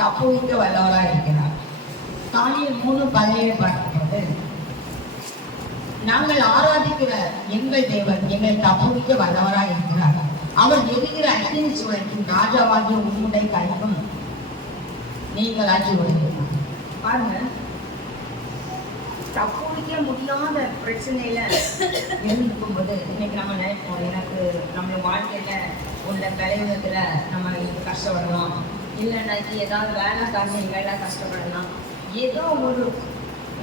தப்புவிக்க வல்லவராக இருக்கிறார். தானியேல் 3:17 பார்க்கும்போது, நாங்கள் ஆராதிக்கிற எங்கள் தேவன் எங்களை தப்புவிக்க வல்லவராக இருக்கிறார். அவர் எரிகிற அக்கினி சூழலுக்கும் ராஜாவாகிய உம்முடைய கைக்கும் நீங்கள் ஆட்சி வருகிறீர்கள். பாருங்க, தப்புவிக்க முடியாத பிரச்சனையில இருக்கும் போது இன்னைக்கு நம்ம நினைப்போம், எனக்கு நம்ம வாழ்க்கையில உள்ள விளைவுல நம்ம இது கஷ்டப்படலாம், இல்லைன்னாக்கி ஏதாவது வேலை காரணங்கள்லாம் கஷ்டப்படலாம், ஏதோ ஒரு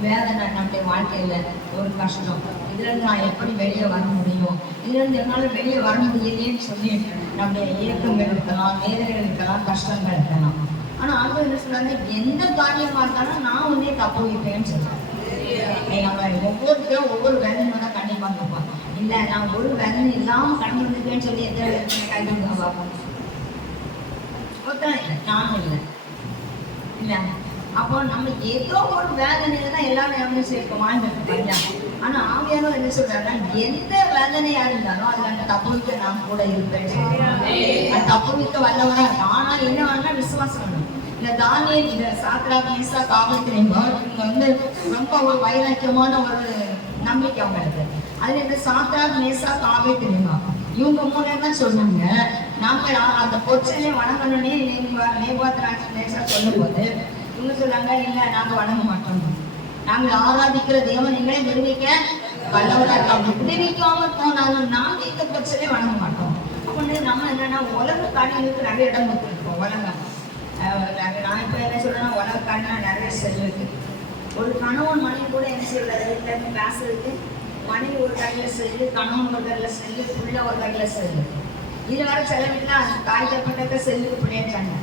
வேதனை நம்முடைய வாழ்க்கையில ஒரு கஷ்டம், இதுல இருந்து நான் எப்படி வெளியே வர முடியும், இதுல இருந்து என்னால வெளியே வர முடியலையேன்னு சொல்லி நம்முடைய இயக்கங்கள் இருக்கலாம், வேதனைகள் இருக்கலாம், கஷ்டங்கள் இருக்கலாம். ஆனா அவங்க என்ன சொல்றாங்க, எந்த காரியமா இருந்தாலும் நான் வந்து தப்பு வைப்பேன்னு சொல்றேன். நம்ம ஒவ்வொருத்தரும் ஒவ்வொரு வேதனையோட கண்டிப்பா இருப்பாங்க. இல்ல நான் ஒரு வேதனை இல்லாம கடந்து வந்துருக்கேன்னு சொல்லி எந்த கண்டிப்பா ஒருத்தன் இல்லை, நானும் இல்லை இல்ல. அப்போ நம்ம ஏதோ ஒரு வேதனையில தான் எல்லாரும் எவ்வளவு சேர்க்க வாழ்ந்துருப்பாங்க. ஆனா ஆவியானவர் என்ன சொல்றாங்க, எந்த வேதனையா இருந்தாலும் அதுல அந்த தப்புவிக்க நான் கூட இருப்பேன், தப்புவிக்க வல்லவரா இருக்கும். ஆனா என்ன வேணா விசுவாசம் வேணும். இந்த தானியேல், இந்த சாத்ராக், மேஷாக், ஆபேத்நேகோ இவங்க வந்து ரொம்ப ஒரு வைராக்கியமான ஒரு நம்பிக்கை அவங்களுக்கு. அதுல இந்த சாத்ராக், மேஷாக், ஆபேத்நேகோ இவங்க மூலம் தான் சொன்னாங்க, நாங்கள் அந்த பொச்சலே வணங்கணும்னே நேபுகாத்நேச்சார் சொல்லும் போது இவங்க சொன்னாங்க, இல்ல நாங்க வணங்க மாட்டோம், நாங்கள் ஆராதிக்கிற தேவன் எங்களை விடுவிக்க வல்லவராக இருக்காங்க, விடுவிக்காம போனாலும் நாங்க இந்த பொச்சலே வணங்க மாட்டோம். அப்போ நம்ம என்னன்னா உலக காரியங்களுக்கு நிறைய இடம் கொடுத்துருக்கோம். உலகம் நான் இப்ப என்ன சொல்றேன்னா, உலக காரணம் நிறைய செல்லுது. ஒரு கணவன் மனைவி கூட என்ன செய்யறது, வீட்டுல இருந்து பேசுறதுக்கு மனைவி ஒரு கையில செல்லு, கணவன் ஒரு கையில செல்லு, புள்ள ஒரு கையில செல்லு. இதுல வர சில வீட்டுல காய்ச்சப்பட்ட செல்லுக்கு பிள்ளையாச்சாங்க.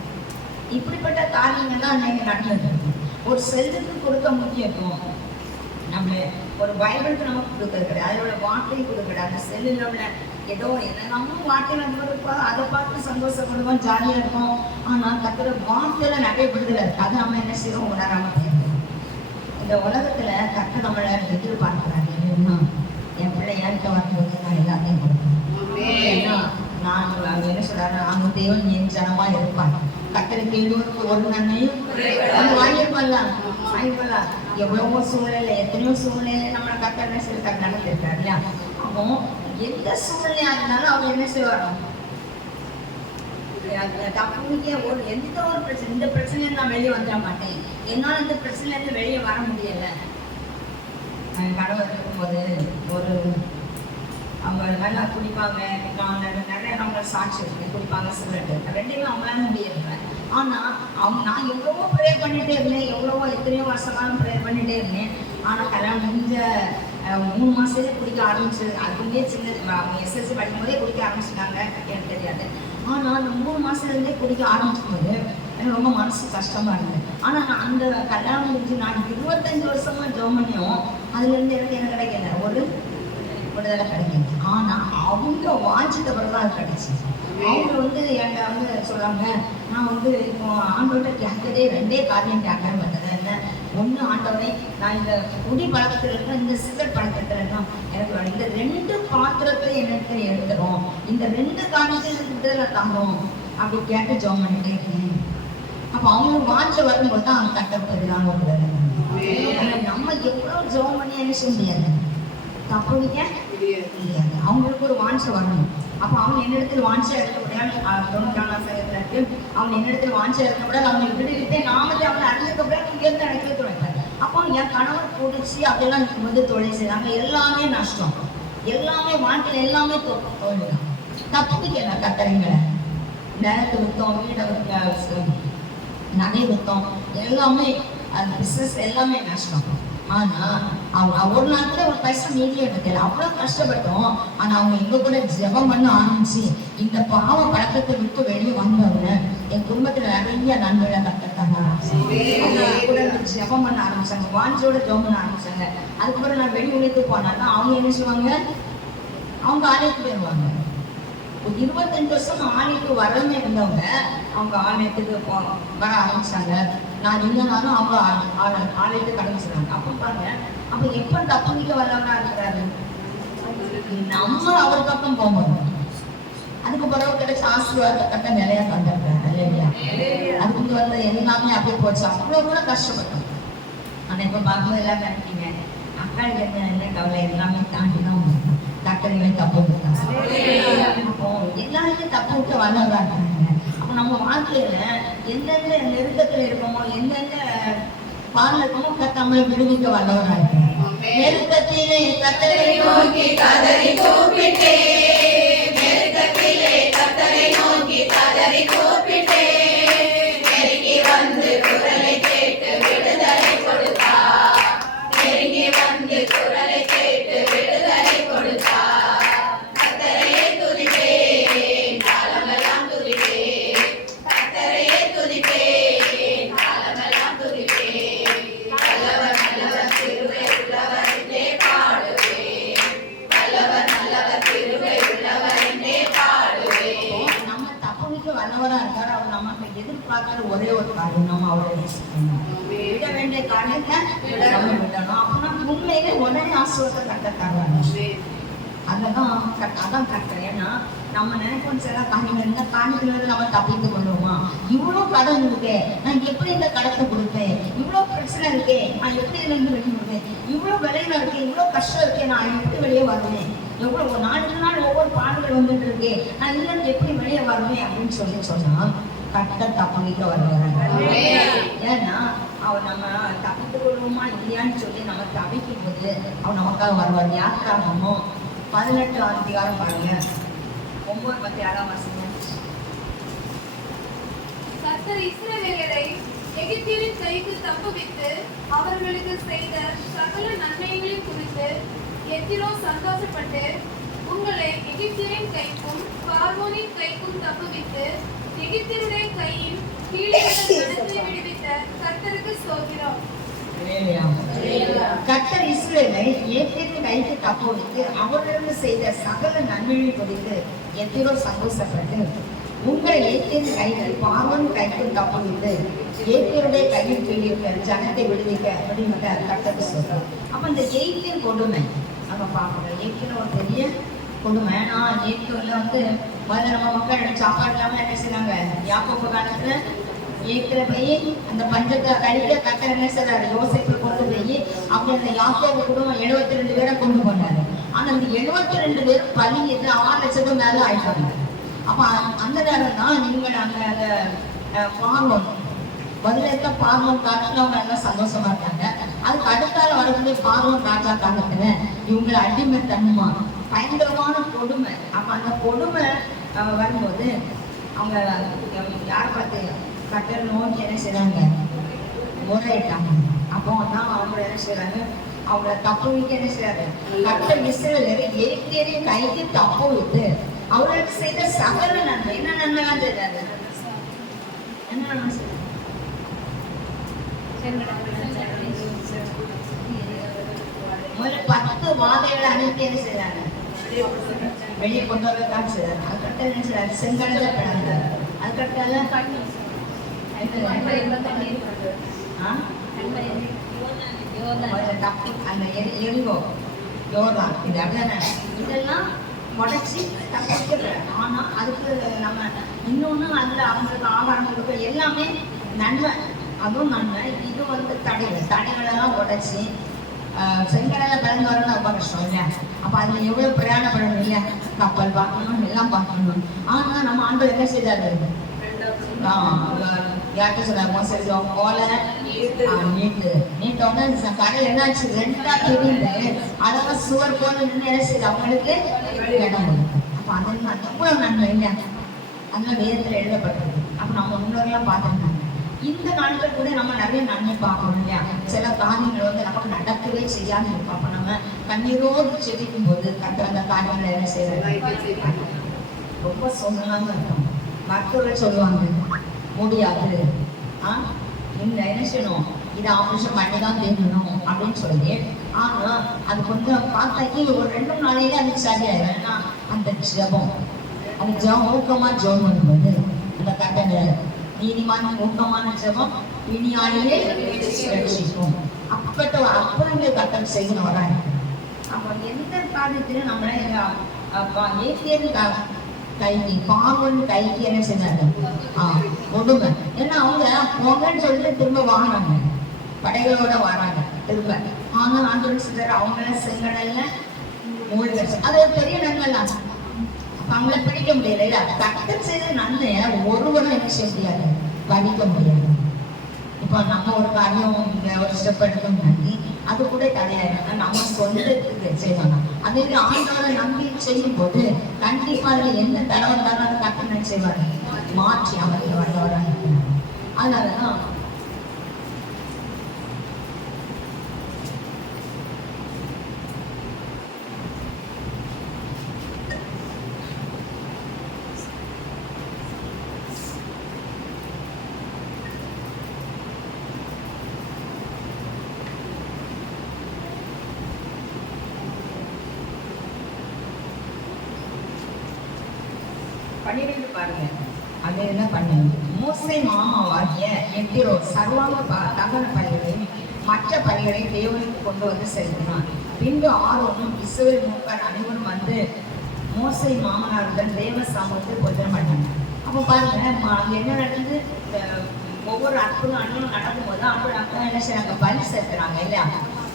இப்படிப்பட்ட காரியங்கள்லாம் அன்னைக்கு நடந்துருக்கு. ஒரு செல்லுக்கு கொடுக்க முக்கியத்துவம் நம்ம ஒரு பைபிளுக்கு நமக்கு கொடுக்கறது கிடையாது, அதோட வார்த்தையை கொடுக்கறது. அந்த செல்லுல உள்ள ஏதோ நம்ம வார்த்தையில இருப்பா அதை பார்த்து சந்தோஷப்படுவோம், ஜாலியா இருக்கும். ஆனா கத்துற வார்த்தையில நிறைய விடுதலை இருக்கு. அதை நம்ம என்ன செய்வோம், உணராம போயிருக்கோம். இந்த உலகத்துல கத்த நம்மள எதிர்பார்க்கிறாங்க, என் பிள்ளை ஏற்க வரும்போது நான் எல்லாத்தையும் கொடுக்கணும். நான் என்ன சொல்றாரு, அவங்க தேவன் என் ஜனமா இருப்பாங்க, கத்தருக்கு எழுவருக்கு ஒரு நன்மையும் வாங்கிப்படலாம். எவ்வளவோ சூழ்நிலை, எத்தனையோ சூழ்நிலை நம்மளை கத்தனை சில நடந்திருக்காரு இல்லையா. அப்போ எந்த சூழ்நிலையா இருந்தாலும் அவங்க என்ன செய்வாங்க, தப்புமிக்க ஒரு எந்த ஒரு பிரச்சனை, இந்த பிரச்சனையில நான் வெளியே வந்துட மாட்டேன், என்னால இந்த பிரச்சனையில இருந்து வெளியே வர முடியல. கணவர் இருக்கும்போது ஒரு அவங்க நல்லா குடிப்பாங்க, நிறைய நம்ம சாட்சி இருக்கு, குடிப்பாங்க, சிகரெட்டு, ரெண்டுமே அவங்களால முடியல. ஆனா அவங்க நான் எவ்வளவோ ப்ரேயர் பண்ணிட்டே இருந்தேன், எவ்வளவோ எத்தனையோ வருஷமாக ப்ரேயர் பண்ணிட்டே இருந்தேன். ஆனா கல்யாணம் முடிஞ்ச 3 மாசத்துலேயே குடிக்க ஆரம்பிச்சு, அதுலேயே சின்ன அவங்க SSLC படிக்கும் போதே குடிக்க ஆரம்பிச்சிட்டாங்க, எனக்கு தெரியாது. ஆனா அந்த 3 மாசத்துலேருந்தே குடிக்க ஆரம்பிக்கும் போது எனக்கு ரொம்ப மனசு கஷ்டமா இருந்தது. ஆனா நான் அந்த கல்யாணம் முடிஞ்சு நான் 25 வருஷமா ஜெர்மனியும் அதுல இருந்து எனக்கு என்ன கிடைக்கல, ஒரு விடுதலை கிடைக்கல. ஆனா அவங்க வாஞ்சிட்ட பிறகுதான் அது கிடைச்சி. அவங்க வந்து என்கிட்ட வந்து சொல்றாங்க, நான் வந்து இப்போ ஆண்டோட்ட கேட்கதே 2 காரியம் கேட்கறேன் பார்த்தது என்ன, ஒண்ணு ஆண்டவரே, நான் இந்த குடி பழக்கத்துல இருக்க, இந்த சிகரெட் பழக்கத்துல இருக்கான், எனக்கு இந்த 2 பாத்திரத்தை எனக்கு எடுத்துரும், இந்த 2 காரியத்தையும் விடுதலை தாங்கும் அப்படி கேட்டு ஜெபம் பண்ணிட்டே இருக்கேன். அப்ப அவங்களுக்கு வாஞ்ச வரும்போது தான் அவங்க கட்டப்படுறாங்க விடுதலை. நம்ம எவ்வளவு ஜெபம் பண்ணி என்ன செய்ய முடியாது, தப்புவிக்க முடியாது. அவங்களுக்கு ஒரு வாஞ்ச வரணும். அப்போ அவங்க என்னிடத்தில் வாஞ்சா இருக்க முடியாது, 94 சதவீதத்துல இருக்கு, அவங்க என்னிடத்தில் வாஞ்சா இருக்க முடியாது, அவங்க விட்டுக்கிட்டே நாமளே அவங்களை அறிஞ்சிக்க முடியாது, உயர்ந்து அழைக்க துணைப்பாரு. அப்போ என் கணவர் பிடிச்சி அப்படியெல்லாம் இருக்கும்போது தொழில் செய்யறாங்க, எல்லாமே நஷ்டம், எல்லாமே வாழ்க்கையில் எல்லாமே தோல்விதான். தப்புவிக்கல கத்தரைங்களை, நேரத்தை வித்தோம், வீடை நகை வித்தோம், எல்லாமே அந்த பிசினஸ் எல்லாமே நஷ்டம். ஆனா அவங்க ஒரு நாள் கூட ஒரு பைசா மீதியே எடுக்கல, அவ்வளவு கஷ்டப்பட்டோம். ஆனா அவங்க எங்க கூட ஜெபம் பண்ண ஆரம்பிச்சு இந்த பாவ பழக்கத்தை விட்டு வெளியே வந்தவங்க என் குடும்பத்துல நிறைய நன்மைகளை கத்துட்டாங்க. கூட ஜெபம் பண்ண ஆரம்பிச்சாங்க, வாஞ்சோட ஜெபம் பண்ண ஆரம்பிச்சாங்க. அதுக்கப்புறம் நான் வெளி உலகத்துக்கு போனாலும் அவங்க என்ன செய்வாங்க, அவங்க ஆலயத்துக்கு போயிடுவாங்க. 25 வருஷம் ஆலயத்துக்கு வரமே இருந்தவங்க அவங்க ஆலயத்துக்கு வர ஆரம்பிச்சாங்க. நான் இல்லைனாலும் அவங்க ஆலயத்துக்கு கடந்துச்சுறாங்க. அப்ப பாருங்க, அப்ப எப்ப தப்புவிக்க வல்லவனா இருக்கிறாரு, நம்ம அவர் பக்கம் போகும்போது அதுக்கு பிறகு கிடைச்ச ஆசீர்வாதத்தை கட்ட நிலையா தந்துருக்காரு இல்லையா. அதுக்கு வந்த எல்லா எல்லாமே அப்படியே போச்சு. அவ்வளோ கூட கஷ்டப்பட்டோம். ஆனால் இப்போ பார்க்கும்போது எல்லாம் நினைப்பீங்க, அக்காளுக்கு என்ன கவலை, எல்லாமே தாண்டி தான் டாக்டர்களே தப்பு விட்டாங்க. அப்போ எல்லாருமே தப்பு விட்டு வல்லவரா இருக்காங்க. அப்போ நம்ம வாழ்க்கையில எந்தெந்த நெருக்கத்தில் இருக்கோமோ, எந்தெந்த பாடல இருக்கோமோ, நம்மளை விடுவிக்க வல்லவரா இருக்காங்க. நெருக்கத்திலே கர்த்தரை நோக்கி கதறி கூப்பிட்டே, நெருக்கத்திலே கர்த்தரை நோக்கி கதறி கூப்பிட்டே, நெருங்கி வந்து குரலை கேட்டு விடுதலை கொடுத்தார். நெருங்கி வந்து குரலை கேட்டு விடுதலை கொடுத்தார். கர்த்தரையே துதிப்பேன், காலமெல்லாம் துதிப்பேன். கர்த்தரையே துதிப்பேன், காலமெல்லாம் துதிப்பேன். நல்லவர் நல்லவர் கிருபை உள்ளவர் என்றே பாடுவேன். நல்லவர் நல்லவர் கிருபை உள்ளவர் என்றே பாடுவேன். நம்ம தப்புக்கு வல்லவரா இருக்காரு. அவர் நமக்கு எதிர்பார்க்கிற ஒரே ஒரு காரியம், நம்ம அவரை நேசிக்கணும். விட வேண்டிய காரியத்தை விடணும். அப்படின்னா உண்மையிலே உடனே ஆசீர்வாதத்தை கர்த்தர் தருவாங்க. அதான் கரெக்ட். ஏன்னா நம்ம நினைப்போம் சில காரியங்கள், இந்த காரியத்துல நம்ம தப்பித்து கொள்வோமா, இவ்வளோ கடன் இருக்கு, நான் எப்படி இந்த கடத்தை கொடுப்பேன், இவ்வளோ பிரச்சனை இருக்கே, நான் எப்படி இருந்து வெளியே வருவேன், இவ்வளோ விலையில இருக்கு, இவ்வளோ கஷ்டம் இருக்கே, நான் எப்படி வெளியே வருவேன், எவ்வளோ நாளுக்கு நாள் ஒவ்வொரு பாடுகள் வந்துட்டு இருக்கே, நான் இதுல எப்படி வெளியே வருவேன் அப்படின்னு சொன்னா கர்த்தர் தப்பிக்க வருவாங்க. ஏன்னா அவர் நம்ம தப்பித்து கொள்வோமா இல்லையான்னு சொல்லி நம்ம தவிக்கும் போது அவர் நமக்காக வருவார். யாத்திராகமம் 18 அதிகாரம் பாருங்க, 9-6 வாசிங்க. கர்த்தர் இஸ்ரவேலரை எகிப்தியரின் கைக்கு தப்புவித்து அவர்களுக்கு செய்த சகல நன்மைகளையும் குறித்து எத்திரோ சந்தோஷப்பட்டு, உங்களை எகிப்தியரின் கைக்கும் பார்வோனின் கைக்கும் தப்புவித்து எகிப்தியருடைய கையின் கீழே மனத்தை விடுவித்த கர்த்தருக்கு ஸ்தோத்திரம். கர்த்தர் இஸ்ரவேலை எகிப்தியரின் கைக்கு தப்புவித்து அவர்களுக்கு செய்த சகல நன்மைகளை குறித்து எத்திரோ சந்தோஷப்பட்டு, உங்களை எகிப்தியரின் கையில் பார்வோன் கைக்கும் தப்புவித்து எகிப்தியருடைய கையில் கீழே ஜனத்தை விடுவிக்க அப்படின்னு கர்த்தருக்கு ஸ்தோத்திரம். அப்ப இந்த எகிப்தியர் கொடுமை நம்ம பார்க்கணும். எகிப்தியர் ஒரு பெரிய கொடுமை. நான் எகிப்தியர்ல முதல்ல நம்ம மக்கள் சாப்பாடு இல்லாம என்ன செய்றாங்க, யாக்கோபு காலத்துல ஏத்துல போய் அந்த பஞ்சத்தை கழிக்க கர்த்தர் என்ன செய்றாரு, யோசேப்பை கொண்டு போய் அவங்க அந்த யாக்கோபு குடும்பம் 72 பேரை கொண்டு போனாரு. ஆனா அந்த 72 பேரும் பலியிட்டு 6 லட்சத்துக்கு மேல ஆயிட்டாங்க. அப்ப அந்த நேரம் தான் நீங்கள் அந்த பார்வோன் பதில பார்வோன் காலத்துல அவங்க எல்லாம் சந்தோஷமா இருக்காங்க. அதுக்கு அடுத்தால வரக்கூடிய பார்வோன் ராஜா காலத்துல இவங்களை அடிமை தன்னுமா பயங்கரமான கொடுமை. அப்ப அந்த கொடுமை வரும்போது அவங்க யாரை பார்த்து கர்த்தர் நோக்கி என்ன செய்றாங்க, முறையிட்டாங்க. அப்போ தான் அவங்க என்ன செய்றாங்க, அவங்கள தப்புவிக்க என்ன செய்றாரு, கர்த்தர் இஸ்ரவேலரை எகிப்தியரின் கைக்கு தப்புவித்து அவர்களுக்கு செய்த சகல நன்மை. என்ன நன்மைலாம் செய்றாரு, என்ன நன்மை செய்றாரு, முதல்ல 10 வாதைகளை அனுப்பி என்ன செய்றாங்க, வெளியே கொண்டு வரதான் செய்றாரு. அதுக்கடுத்து என்ன செய்றாரு, செங்கடலை பிளந்தார். அதுக்கடுத்து அந்த எரிகோ யோர்தான் இது அப்படிதானே, இதெல்லாம் உடச்சி தப்பிக்கிற. ஆனா அதுக்கு நம்ம இன்னொன்னு அதுல அவங்களுக்கு ஆகாரம் கொடுக்க எல்லாமே நன்மை, அதுவும் நன்மை. இது தடைகளெல்லாம் உடச்சி செங்கடலை பிறந்து வரணும் ரொம்ப கஷ்டம் இல்லையா. அப்ப அதுல எவ்வளவு பிரயாணப்படணும் இல்லையா, கப்பல் பார்க்கணும் எல்லாம் பார்க்கணும். ஆனா நம்ம ஆண்டவர் என்ன செய்தாரு, யார்கிட்ட சொல்றாரு, மோசடி கோலை நீட்டோட கடல் என்னாச்சு, 2ஆ பிரிந்து அதெல்லாம் சுவர் போல நின்று என்ன செய்யுது, அவங்களுக்கு இடம் கொடுக்கும். அப்ப அதெல்லாம் எவ்வளவு நன்மை இல்லையா, அதெல்லாம் வேதத்துல எழுதப்பட்டது. அப்ப நம்ம முன்னோரெல்லாம் பார்த்துருந்தாங்க. இந்த நாட்கள் கூட நம்ம நிறைய நன்மை பார்க்கணும் இல்லையா. சில காரியங்கள் நமக்கு நடக்கவே செய்யாம இருக்கும். அப்ப நம்ம கண்ணீரோடு செடிக்கும் போது கர்த்தர் அந்த காரியங்களை என்ன செய்யறாங்க, ரொம்ப சொல்லாம இருக்கும். மற்றவர்கள் சொல்லுவாங்க முடியாது, நீங்க என்ன செய்யணும், இதை ஆபரேஷன் பண்ணி தான் தெரியணும் அப்படின்னு சொல்லி. ஆனா அது கொஞ்சம் பார்த்தாக்கி ஒரு 2 நாளையில அது சரியாயிடும். ஏன்னா அந்த ஜபம் ஊக்கமா ஜபம் பண்ணும்போது அந்த கட்டளை நீதிமான ஊக்கமான ஜபம் இனியாலேயே ரட்சிக்கும். அப்ப கட்டம் செய்யணும் வராங்க. அப்ப எந்த காரியத்திலும் நம்மள கைக்கு பார்வன் கைக்கு என்ன செஞ்சாங்க கொடுமை. ஏன்னா அவங்க போங்கன்னு சொல்லிட்டு திரும்ப வாங்கினாங்க, படைகளோட வராங்க திரும்ப. ஆனா ஆண்டவர் சொல்றாரு அவங்கள செங்கடல்ல மூழ்கடிச்சு. அது ஒரு பெரிய நன்மை தான். அப்ப அவங்கள பிடிக்க முடியல. இல்ல கர்த்தர் செய்த நன்மையை ஒருவரும் என்ன செய்ய முடியாது, படிக்க முடியாது. இப்போ நம்ம ஒரு காரியம் ஒரு ஸ்டெப் எடுத்தோம்னாக்கி அது கூட தடையாயிடும். நம்ம சொந்தத்துக்கு செய்யணும். அதே ஆண்டவரை நம்பி செய்யும் போது கண்டிப்பா அதுல எந்த தடை வந்தாலும் அதை கர்த்தர் செய்வாரு, மாற்றி அவர்கள் வல்லவராக இருக்கிறார். அதனாலதான் பன்னிரெண்டு பாருங்க. அது என்ன பண்ணுங்க, மோசே மாமாவாகிய எத்திரோ சர்வாங்க தகன பலிகளையும் மற்ற பலிகளையும் தேவனுக்கு கொண்டு வந்து செலுத்தினான். பின்பு ஆரோனும் இஸ்ரவேல் மூப்பர் அனைவரும் வந்து மோசே மாமனாருடன் தேவ சமூகத்தில் போஜனம் பண்ணாங்க. அப்போ பாருங்க அங்க என்ன நடந்து, ஒவ்வொரு அற்புதம் அண்ணனும் நடக்கும் போது அவங்க அப்புறம் என்ன செய்யறாங்க, பலி செலுத்துறாங்க இல்லையா,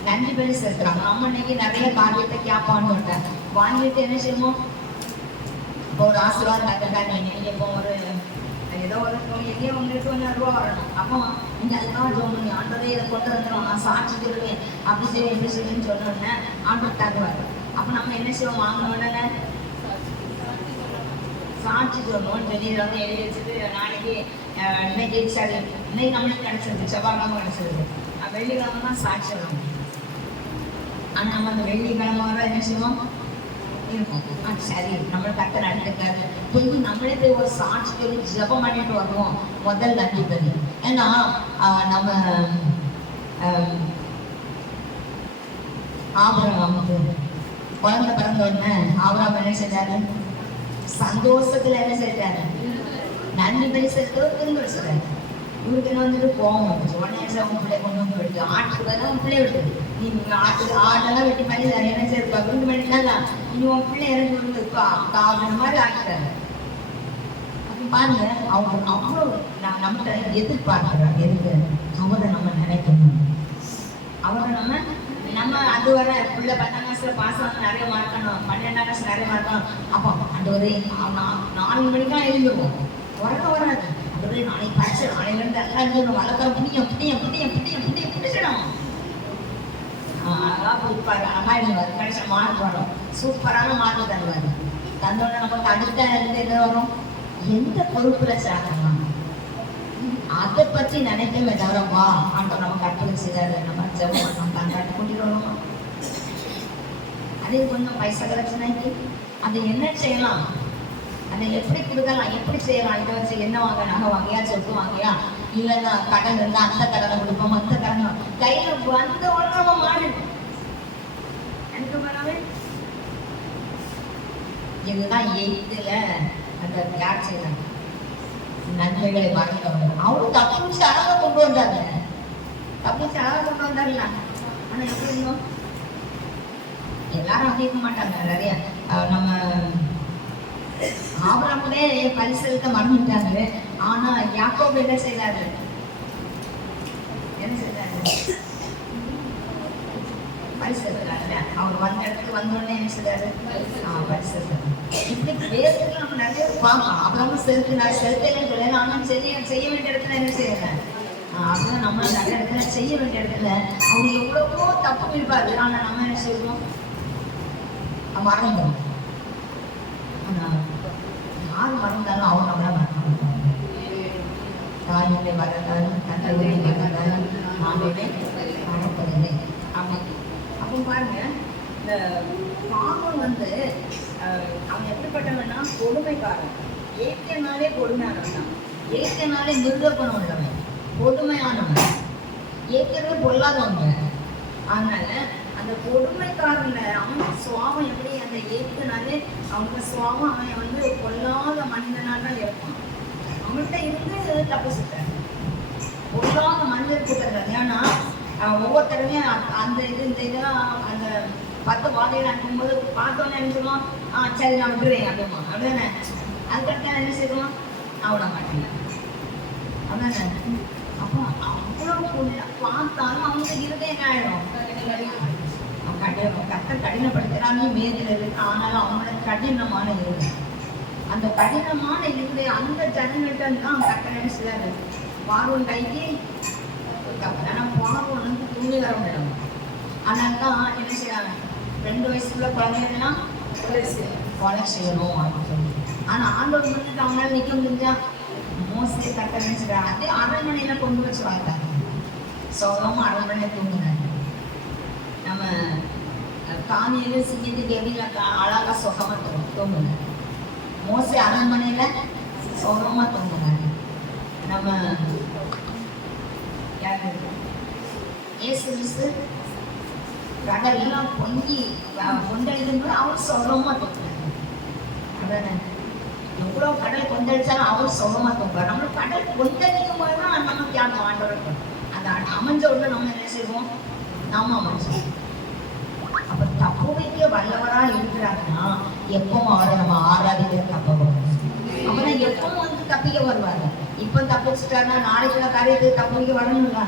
நன்றி பலி செலுத்துறாங்க. நம்ம இன்னைக்கு நிறைய காரியத்தை கேட்பான்னு வாங்கிட்டு என்ன செய்வோம், இப்போ ஒரு ஆசீர்வாதம் கற்றுட்டாங்க. நீங்கள் இப்போ ஒரு ஏதோ ஒரு எங்கேயோ உங்களுக்கு 1,000 ரூபா வரணும். அப்போ நீங்கள் அதுக்காக ஜோம் பண்ணி ஆண்டவரே இதை கொண்டு வந்துடும், நான் சாட்சி சொல்லுவேன், அப்படி செய்வேன் இப்படி செய்வேன்னு சொன்னோடனே ஆண்டவர் தருவார். அப்போ நம்ம என்ன செய்வோம், வாங்கின உடனே சாட்சி சொல்லணும்னு சொல்லி இதை வந்து எழுதி வச்சுட்டு நாளைக்கு இன்னைக்கு சரி இன்னைக்கு நம்மளுக்கு கிடச்சிருது, செவ்வாய்க்கிழமை கிடச்சிருது, வெள்ளிக்கிழமை தான் சாட்சி சொல்லணும். ஆனால் நம்ம அந்த வெள்ளிக்கிழமை வர என்ன செய்வோம் இருக்கும், சரி நம்மளை கட்ட நடந்துக்காரு போய் நம்மளே போய் ஒரு சாட்சி சொல்லி ஜபம் பண்ணிட்டு வருவோம். முதல் நன்றி பலி. ஏன்னா நம்ம ஆபிரகாமுக்கு குழந்தை பிறந்த உடனே ஆபிரகாம் என்ன செஞ்சாரு, சந்தோஷத்துல என்ன செஞ்சாரு, நன்றி பலி செலுத்த திரும்ப வச்சுறாரு. இவருக்கு என்ன வந்துட்டு கோவம் வந்துச்சு. உடனே அவங்க பிள்ளை கொண்டு வந்து விட்டு ஆட்டுக்கு பதிலாக உன் பிள்ளை விட்டு, நீ ஆட்டுக்கு ஆடெல்லாம் வெட்டி பண்ணி என்ன செய்யிருப்பா, விருந்து பண்ணிட்டாங்க, நீ உன் பிள்ளை இறங்கி விருந்து காவின மாதிரி ஆட்டுறாரு. அப்படி பாருங்க, அவங்க அவ்வளோ நம்மகிட்ட எதிர்பார்க்கிறாங்க. எதுக்கு, அவரை நம்ம நினைக்கணும், அவரை நம்ம அது வர பிள்ளை 10ஆம் கிளாஸ்ல பாஸ் ஆகணும், நிறைய மார்க்கணும், 12ஆம் கிளாஸ் நிறைய மார்க்கணும். அப்போ அது ஒரு 4 மணிக்கெல்லாம் எழுந்துருவோம், வராது. அதுவே நாளைக்கு பரிசு, நாளையிலேருந்து எல்லாம் வளர்க்க பிடிச்சிடும். அழகா கொடுப்பாரு, அழகா எழுதுவார், கடைசி மார்க் வரும், சூப்பரான மார்க் தருவார். தந்தோட நமக்கு அடுத்த இருந்து என்ன வரும், எந்த பொறுப்புல சேர்க்கணும் அதை பற்றி நினைக்கவே தவிர வா ஆண்டவர் நமக்கு அற்புதம் செய்தாரு, நம்ம ஜெபம் பண்ணோம், தந்தாட்டு கூட்டிட்டு வரணுமா. அதே கொஞ்சம் பைசா பிரச்சனைக்கு அதை என்ன செய்யலாம், அதை எப்படி கொடுக்கலாம், எப்படி செய்யலாம், இதை வச்சு என்ன வாங்க, நகை வாங்கியா, சொத்து வாங்கியா, இல்லைன்னா கடன் இருந்தா அந்த கடனை கொடுப்போம், அந்த கடனை கையில வந்த உடனே மாடு எனக்கு வரவே. இதுதான் 8th அந்த யார் செய்யறாங்க, நன்மைகளை மறந்தவங்க. அவரும் தப்பிச்சு அழகா கொண்டு வந்தாங்க, தப்பிச்சு அழகா கொண்டு வந்தாருல. ஆனா எப்படி இருந்தோம், எல்லாரும் அப்படி இருக்க மாட்டாங்க. நிறைய நம்ம ஆபிரகாமே பரிசெலுத்த மறந்துட்டாங்க. ஆனா யாக்கோபு என்ன செய்தாரு, பரிசெலுத்தாரு. அவர் வந்த இடத்துக்கு வந்தோடனே என்ன செய்தாரு, பரிசெலுத்தாரு. இப்படி வேதத்துக்கு நம்ம நிறைய பார்க்கலாம். ஆபிரகாம் செலுத்தினு சொல்லல, ஆனா செய்ய வேண்டிய இடத்துல என்ன செய்யறேன், அதான் நம்ம நிறைய இடத்துல செய்ய வேண்டிய இடத்துல அவங்க எவ்வளவோ தப்பு இருப்பாரு. ஆனா நம்ம என்ன செய்வோம், மறந்துடும். யார் மறந்தாலும் அவங்க நம்மள மறந்துடுவாங்க. தாயினை மறந்தாலும் தந்தையை மறந்தாலும் நானுமே மறப்பதில்லை. அப்போ பாருங்க, இந்த பாவம் அவன் எப்படிப்பட்டவன்னா கொடுமைக்காரன். ஏற்கனாலே கொடுமையானவன் தான், ஏற்கனாலே மிருகப்பணம் உள்ளவன், கொடுமையானவன், ஏற்கனவே பொல்லாதவங்க. அதனால அந்த கொடுமைக்காரன்ல அவன் சுவாபம் எப்படி, அந்த ஏற்கனாலே அவங்க சுவாபம் அவன் பொல்லாத மனிதனாக தான் இருப்பான். அவன்கிட்ட இருந்து தப்பு சுட்டான், பொல்லாத மனிதர் கூட்டத்தில். ஏன்னா ஒவ்வொருத்தருமே அந்த இந்த இதெல்லாம் அந்த 10 வாதைகள் அனுப்பும்போது பார்த்தோன்னே என்ன சொல்லுவான், சரி நான் விட்டுருவேன் அப்படிமா, அப்படிதானே. அதுக்கடுத்து என்ன செய்வோம், நான் விட மாட்டேன், அப்படிதானே. அப்போ அவ்வளோ பார்த்தாலும் அவங்க இருதயம் என்ன ஆயிடும்? கர்த்தர் கடினப்படுத்துறாங்க மேதில் இருக்கு. ஆனாலும் அவங்களோட கடினமான இருதயம், அந்த கடினமான இருதயம் அந்த ஜனங்கள்ட்ட தான் கர்த்தர் என்ன செய்றாரு? பார்வோன் கைக்கு ஏன்னா பார்வோன் வந்து தூங்குகிற இடம். அதனால தான் என்ன செய்யறாங்க? 2 வயசுக்குள்ள குழந்தைகள்லாம் கொலை செய்யணும் அப்படின்னு சொல்லி. ஆனா ஆண்டவர் வந்து அவங்களால நிக்க முடிஞ்சா? மோசே கர்த்தர் என்ன செய்றாரு? அதே அரண்மனையில கொண்டு வச்சு வளர்த்தாங்க. சோலமும் அரண்மனையில தூங்குனாங்க. நம்ம காணியில சிங்கத்துக்கு எப்படி அழகா சுகமா தூங்குனாங்க. மோசே அரண்மனையில சோகமா தூங்குனாங்க. நம்ம யாரு? இயேசு கிறிஸ்து கடல்லாம் பொங்கி கொந்தளிக்கும்போது அவர் சுகமா தூங்குனாங்க. அதானே? எவ்வளோ கடல் கொந்தளிச்சாலும் அவர் சுகமா தூங்குவார். நம்ம கடல் கொந்தளிக்கும் போது தான் நம்ம தியானம் ஆண்டவர். அந்த அமைஞ்ச உடனே நம்ம என்ன செய்வோம்? நாம அமைச்சோம். அப்ப தப்பு வைக்க வல்லவரா இருக்கிறாங்கன்னா எப்பவும் அவரை நம்ம ஆராதிக்கிற தப்ப வரும். அப்புறம் எப்பவும் வந்து தப்பிக்க வருவாங்க. இப்ப தப்பிச்சுட்டாருன்னா நாளைக்குள்ள காரியத்துக்கு தப்பு வைக்க வரணும்ல.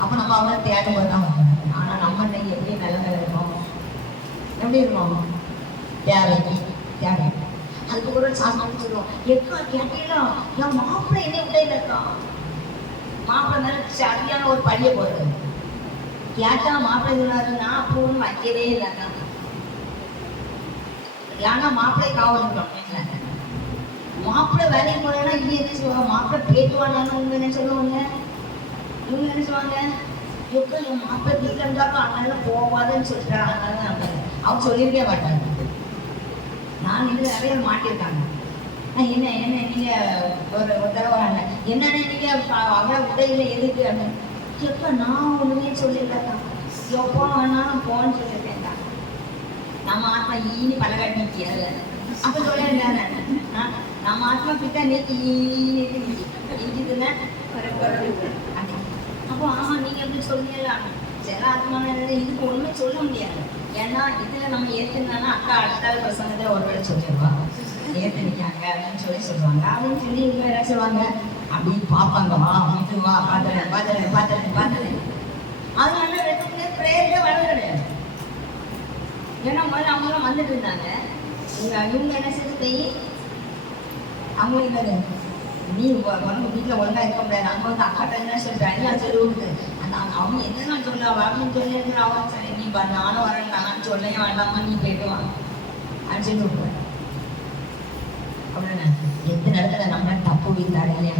அப்ப நம்ம அவரை தேடும் போது தான் வருவாங்க. ஆனா நம்ம இன்னைக்கு எப்படி நிலைமை இருக்கோம்? எப்படி இருக்கோம்? தேவைக்கு தேவை. அதுக்கு ஒரு சாஸ்திரம் சொல்லுவோம். எப்ப கேட்டீங்களா என் மாப்பிள்ளை என்ன உடையில இருக்கான்? மாப்பிள்ளை மேல சரியான ஒரு பழிய போடுறது. கேட்டா மாப்பிள்ளை சொன்னாருன்னா அப்பவும் வைக்கவே இல்லைன்னா ஏன்னா மாப்பிள்ளை காவல் இருக்கணும். மாப்பிள்ளை வேலைக்கு போறேன்னா இது என்ன சொல்லுவாங்க? மாப்பிள்ளை பேட்டுவாங்கன்னு அவங்க என்ன சொல்லுவாங்க? இவங்க என்ன சொல்லுவாங்க? எப்போ என் மாப்பிள்ளை வீட்டில் இருந்தாலும் அதனால போவாதுன்னு சொல்லிட்டாங்க. அதனால அவங்க சொல்லியிருக்கே மாட்டாங்க. நான் இது நிறைய மாட்டிருக்காங்க. என்ன என்ன நீங்க ஒரு தடவை என்னன்னு நீங்க அவளை உடையில எதுக்கு அப்படின்னு எப்ப நான் ஒண்ணுமே சொல்லலக்கா. எப்போ வேணாலும் போன்னு சொல்லிருக்கேன். நம்ம ஆத்மா ஈனி பலகாட்டி நிற்கிறத அப்ப சொல்ல நம்ம ஆத்மா கிட்ட நீக்கி இஞ்சிதுன்னா அப்போ ஆமா நீங்க எப்படி சொல்லலாம்? சில ஆத்மா இதுக்கு ஒண்ணுமே சொல்ல முடியாது. ஏன்னா இதுல நம்ம ஏத்துனாலும் அக்கா அடுத்த பிரசங்கத்துல ஒரு வேளை சொல்லிடுவா ஏத்து நிற்காங்க அப்படின்னு சொல்லுவாங்க. அப்படின்னு சொல்லி இவங்க என்ன சொல்லுவாங்க? அப்படின்னு பார்ப்பாங்க. வா வீட்டு வா பார்த்தேன். அதனால 2 மணி நேரம் பிரேயர்ல வர கிடையாது. ஏன்னா முதல்ல அவங்களாம் வந்துட்டு இருந்தாங்க. இவங்க என்ன செய்து போய் அவங்க என்னது நீ உனக்கு வீட்டில் ஒழுங்கா இருக்க முடியாது. அங்கே வந்து அக்காட்ட என்ன சொல்றாங்க சொல்லி விடுது. அந்த அவங்க என்னென்ன சொல்ல அப்படின்னு சொல்லி அவன் சரி நீ நானும் வரேன் நான் சொல்லையே வேண்டாமா நீ போயிட்டு வாங்க அப்படின்னு சொல்லி விடுவேன். அப்படின்னு எந்த இடத்துல நம்ம தப்பு வீட்டாரு இல்லையா?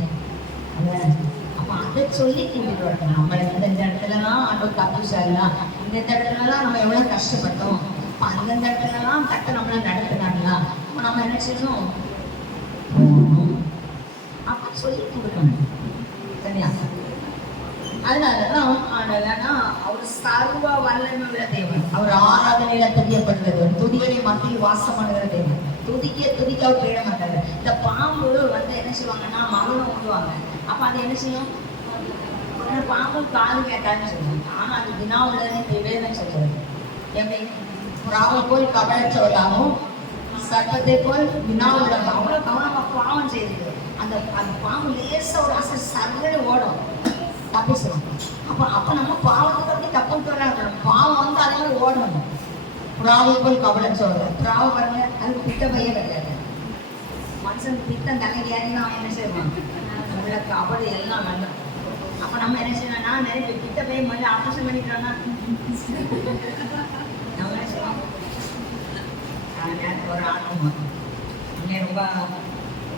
அப்ப அதை சொல்லி கூட்டிட்டு வரணும். நம்ம இந்த இடத்துலலாம் ஆண்டவர் தப்பு சாரலாம், இந்த இடத்துலலாம் நம்ம எவ்வளவு கஷ்டப்பட்டோம், அந்தந்த இடத்துலலாம் கட்ட நம்மள நடத்தினாங்களா, அப்ப நம்ம என்ன செய்யணும்? அப்ப சொல்லி கொடுக்கணும். சரியா? அதனாலதான் அவர் சர்வ வல்லமை உள்ள தேவன். அவர் ஆராதனையில தெரியப்படுகிறது. துதிகளை மத்தியில் வாசம் பண்ணுகிற தேவன். துதிக்க அவர் தேட மாட்டாரு. இந்த பாம்பு வந்து என்ன செய்வாங்கன்னா மகனை ஓடுவாங்க. அப்ப அதை என்ன செய்யும்? பாம்பு காது கேட்டான்னு சொல்லுவாங்க. ஆனா அது வினாவுடனே தேவைன்னு சொல்றது. எப்படி? புறாவை போல் கவலைச்சவளாகவும் சர்ப்பத்தை போல் வினாவுடன் அவ்வளவு கவனமா பாவம் செய்யுது. அந்த பாம்பு லேச ஒரு ஆசை சர்வனை ஓடும் தப்பு சொல்லுவாங்க. அப்ப நம்ம பாவத்துக்கு அப்படி தப்பு வராங்க. பாவம் வந்து அதே மாதிரி ஓடணும். புறாவை போல் கவலைச்சவள புறாவை பாருங்க, அதுக்கு பித்த பைய கிடையாது. மனுஷனுக்கு பித்தம் தலைக்கு ஏறினா அவன் என்ன செய்வான்? உள்ள கவலை எல்லாம் வேண்டாம். அப்ப நம்ம என்ன செய்யணும்? நான் நிறைய பேர் பித்த பைய முதல்ல ஆபரேஷன் பண்ணிட்டோம்னா நம்ம என்ன செய்வோம்? நேரத்தில் ஒரு ஆட்டம் இங்கே ரொம்ப